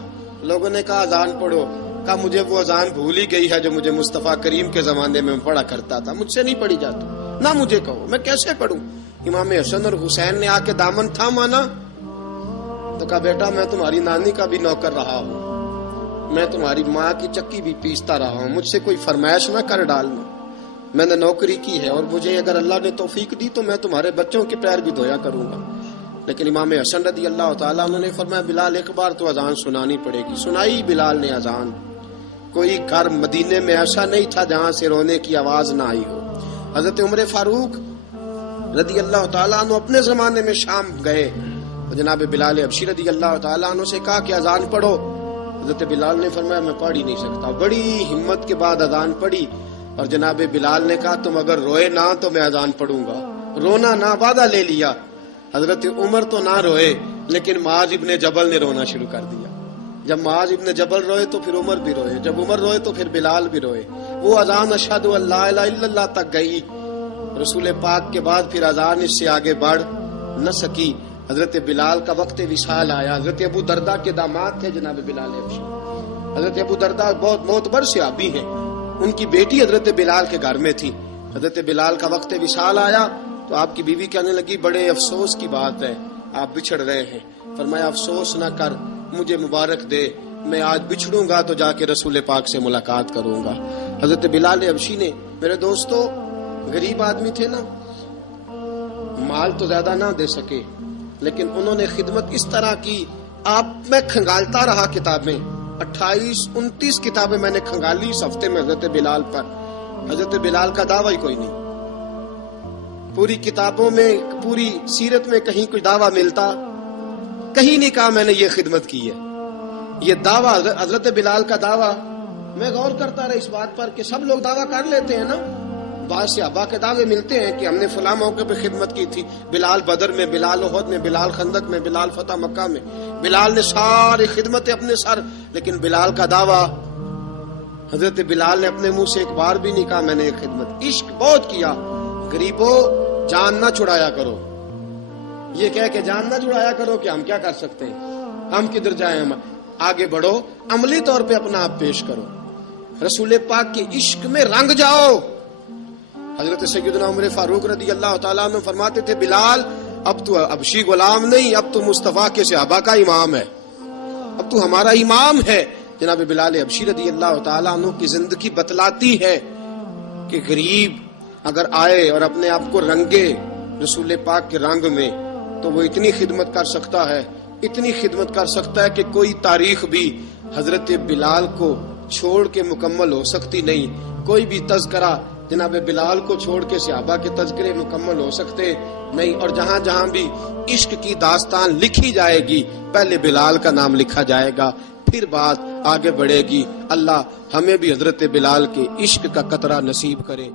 لوگوں نے کہا اذان پڑھو، کہا مجھے وہ اذان بھول ہی گئی ہے جو مجھے مصطفیٰ کریم کے زمانے میں پڑھا کرتا تھا، مجھ سے نہیں پڑھی جاتی، نہ مجھے کہو، میں کیسے پڑھوں؟ امام حسن اور حسین نے آ کے دامن تھاما نا، تو کہا بیٹا میں تمہاری نانی کا بھی نوکر رہا ہوں، میں تمہاری ماں کی چکی بھی پیستا رہا ہوں، مجھ سے کوئی فرمائش نہ کر ڈالنا، میں نے نوکری کی ہے، اور مجھے اگر اللہ نے توفیق دی تو میں تمہارے بچوں کے پیر بھی دھویا کروں گا۔ لیکن امام حسن رضی اللہ تعالیٰ عنہ نے فرمایا بلال ایک بار تو اذان سنانی پڑے گی۔ سنائی بلال نے اذان۔ کوئی گھر مدینے میں ایسا نہیں تھا جہاں سے رونے کی آواز نہ آئی ہو۔ حضرت عمر فاروق رضی اللہ تعالیٰ عنہ اپنے زمانے میں شام گئے، جناب بلال حبشی رضی اللہ تعالیٰ عنہ سے کہا کہ اذان پڑھو، حضرت بلال نے فرمایا میں پڑھ ہی نہیں سکتا، بڑی ہمت کے بعد اذان پڑھی، اور جناب بلال نے کہا تم اگر روئے نہ تو میں اذان پڑھوں گا، رونا نہ، وعدہ لے لیا۔ حضرت عمر تو نہ روئے، لیکن معاذ ابن جبل نے رونا شروع کر دیا۔ جب معاذ ابن جبل روئے تو پھر عمر بھی روئے، جب عمر روئے تو پھر بلال بھی روئے۔ وہ اذان اشہد ان لا الہ الا اللہ تک گئی، رسول پاک کے بعد پھر اذان اس سے آگے بڑھ نہ سکی۔ حضرت بلال کا وقت وصال آیا۔ حضرت ابو درداء کے داماد تھے جناب بلال حبشی۔ حضرت ابو درداء بہت معتبر صحابی ہیں، ان کی بیٹی حضرت بلال کے گھر میں تھی۔ حضرت بلال کا وقت وصال آیا تو آپ کی بیوی کہنے لگی بڑے افسوس کی بات ہے، آپ بچھڑ رہے ہیں۔ فرمایا افسوس نہ کر، مجھے مبارک دے، میں آج بچھڑوں گا تو جا کے رسول پاک سے ملاقات کروں گا۔ حضرت بلال حبشی نے، میرے دوستو، غریب آدمی تھے نا، مال تو زیادہ نہ دے سکے، لیکن انہوں نے خدمت اس طرح کی، آپ میں کھنگالتا رہا کتابیں، 28-29 کتابیں میں نے کھنگالی اس ہفتے میں حضرت بلال پر۔ حضرت بلال کا دعویٰ ہی کوئی نہیں، پوری کتابوں میں، پوری سیرت میں کہیں کوئی دعویٰ ملتا؟ کہیں نہیں کہا میں نے یہ خدمت کی ہے۔ یہ دعویٰ حضرت بلال کا دعویٰ، میں غور کرتا رہا اس بات پر کہ سب لوگ دعویٰ کر لیتے ہیں نا، بعض صحابہ کے دعوے ملتے ہیں کہ ہم نے فلاں موقع پہ خدمت کی تھی، بلال بدر میں، بلال احد میں، بلال خندق میں، بلال فتح مکہ میں، بلال نے ساری خدمتیں اپنے سر، لیکن بلال کا دعویٰ، حضرت بلال نے اپنے منہ سے ایک بار بھی نہیں کہا میں نے یہ خدمت۔ عشق بہت کیا، غریبوں جان نہ چھڑایا کرو، یہ کہہ کہ جان نہ چھڑایا کرو کہ ہم کیا کر سکتے ہیں، ہم کدھر جائیں، ہم آگے بڑھو، عملی طور پہ اپنا آپ پیش کرو، رسول پاک کے عشق میں رنگ جاؤ۔ حضرت سیدنا عمر فاروق رضی اللہ تعالیٰ عنہ فرماتے تھے بلال اب تو حبشی غلام نہیں، اب تو مصطفیٰ کے صحابہ کا امام ہے، اب تو ہمارا امام ہے۔ جناب بلال حبشی رضی اللہ تعالیٰ عنہ کی زندگی بتلاتی ہے کہ غریب اگر آئے اور اپنے آپ کو رنگے رسول پاک کے رنگ میں تو وہ اتنی خدمت کر سکتا ہے، اتنی خدمت کر سکتا ہے کہ کوئی تاریخ بھی حضرت بلال کو چھوڑ کے مکمل ہو سکتی نہیں، کوئی بھی تذکرہ جناب بلال کو چھوڑ کے صحابہ کے تذکرے مکمل ہو سکتے نہیں، اور جہاں جہاں بھی عشق کی داستان لکھی جائے گی پہلے بلال کا نام لکھا جائے گا، پھر بات آگے بڑھے گی۔ اللہ ہمیں بھی حضرت بلال کے عشق کا قطرہ نصیب کرے۔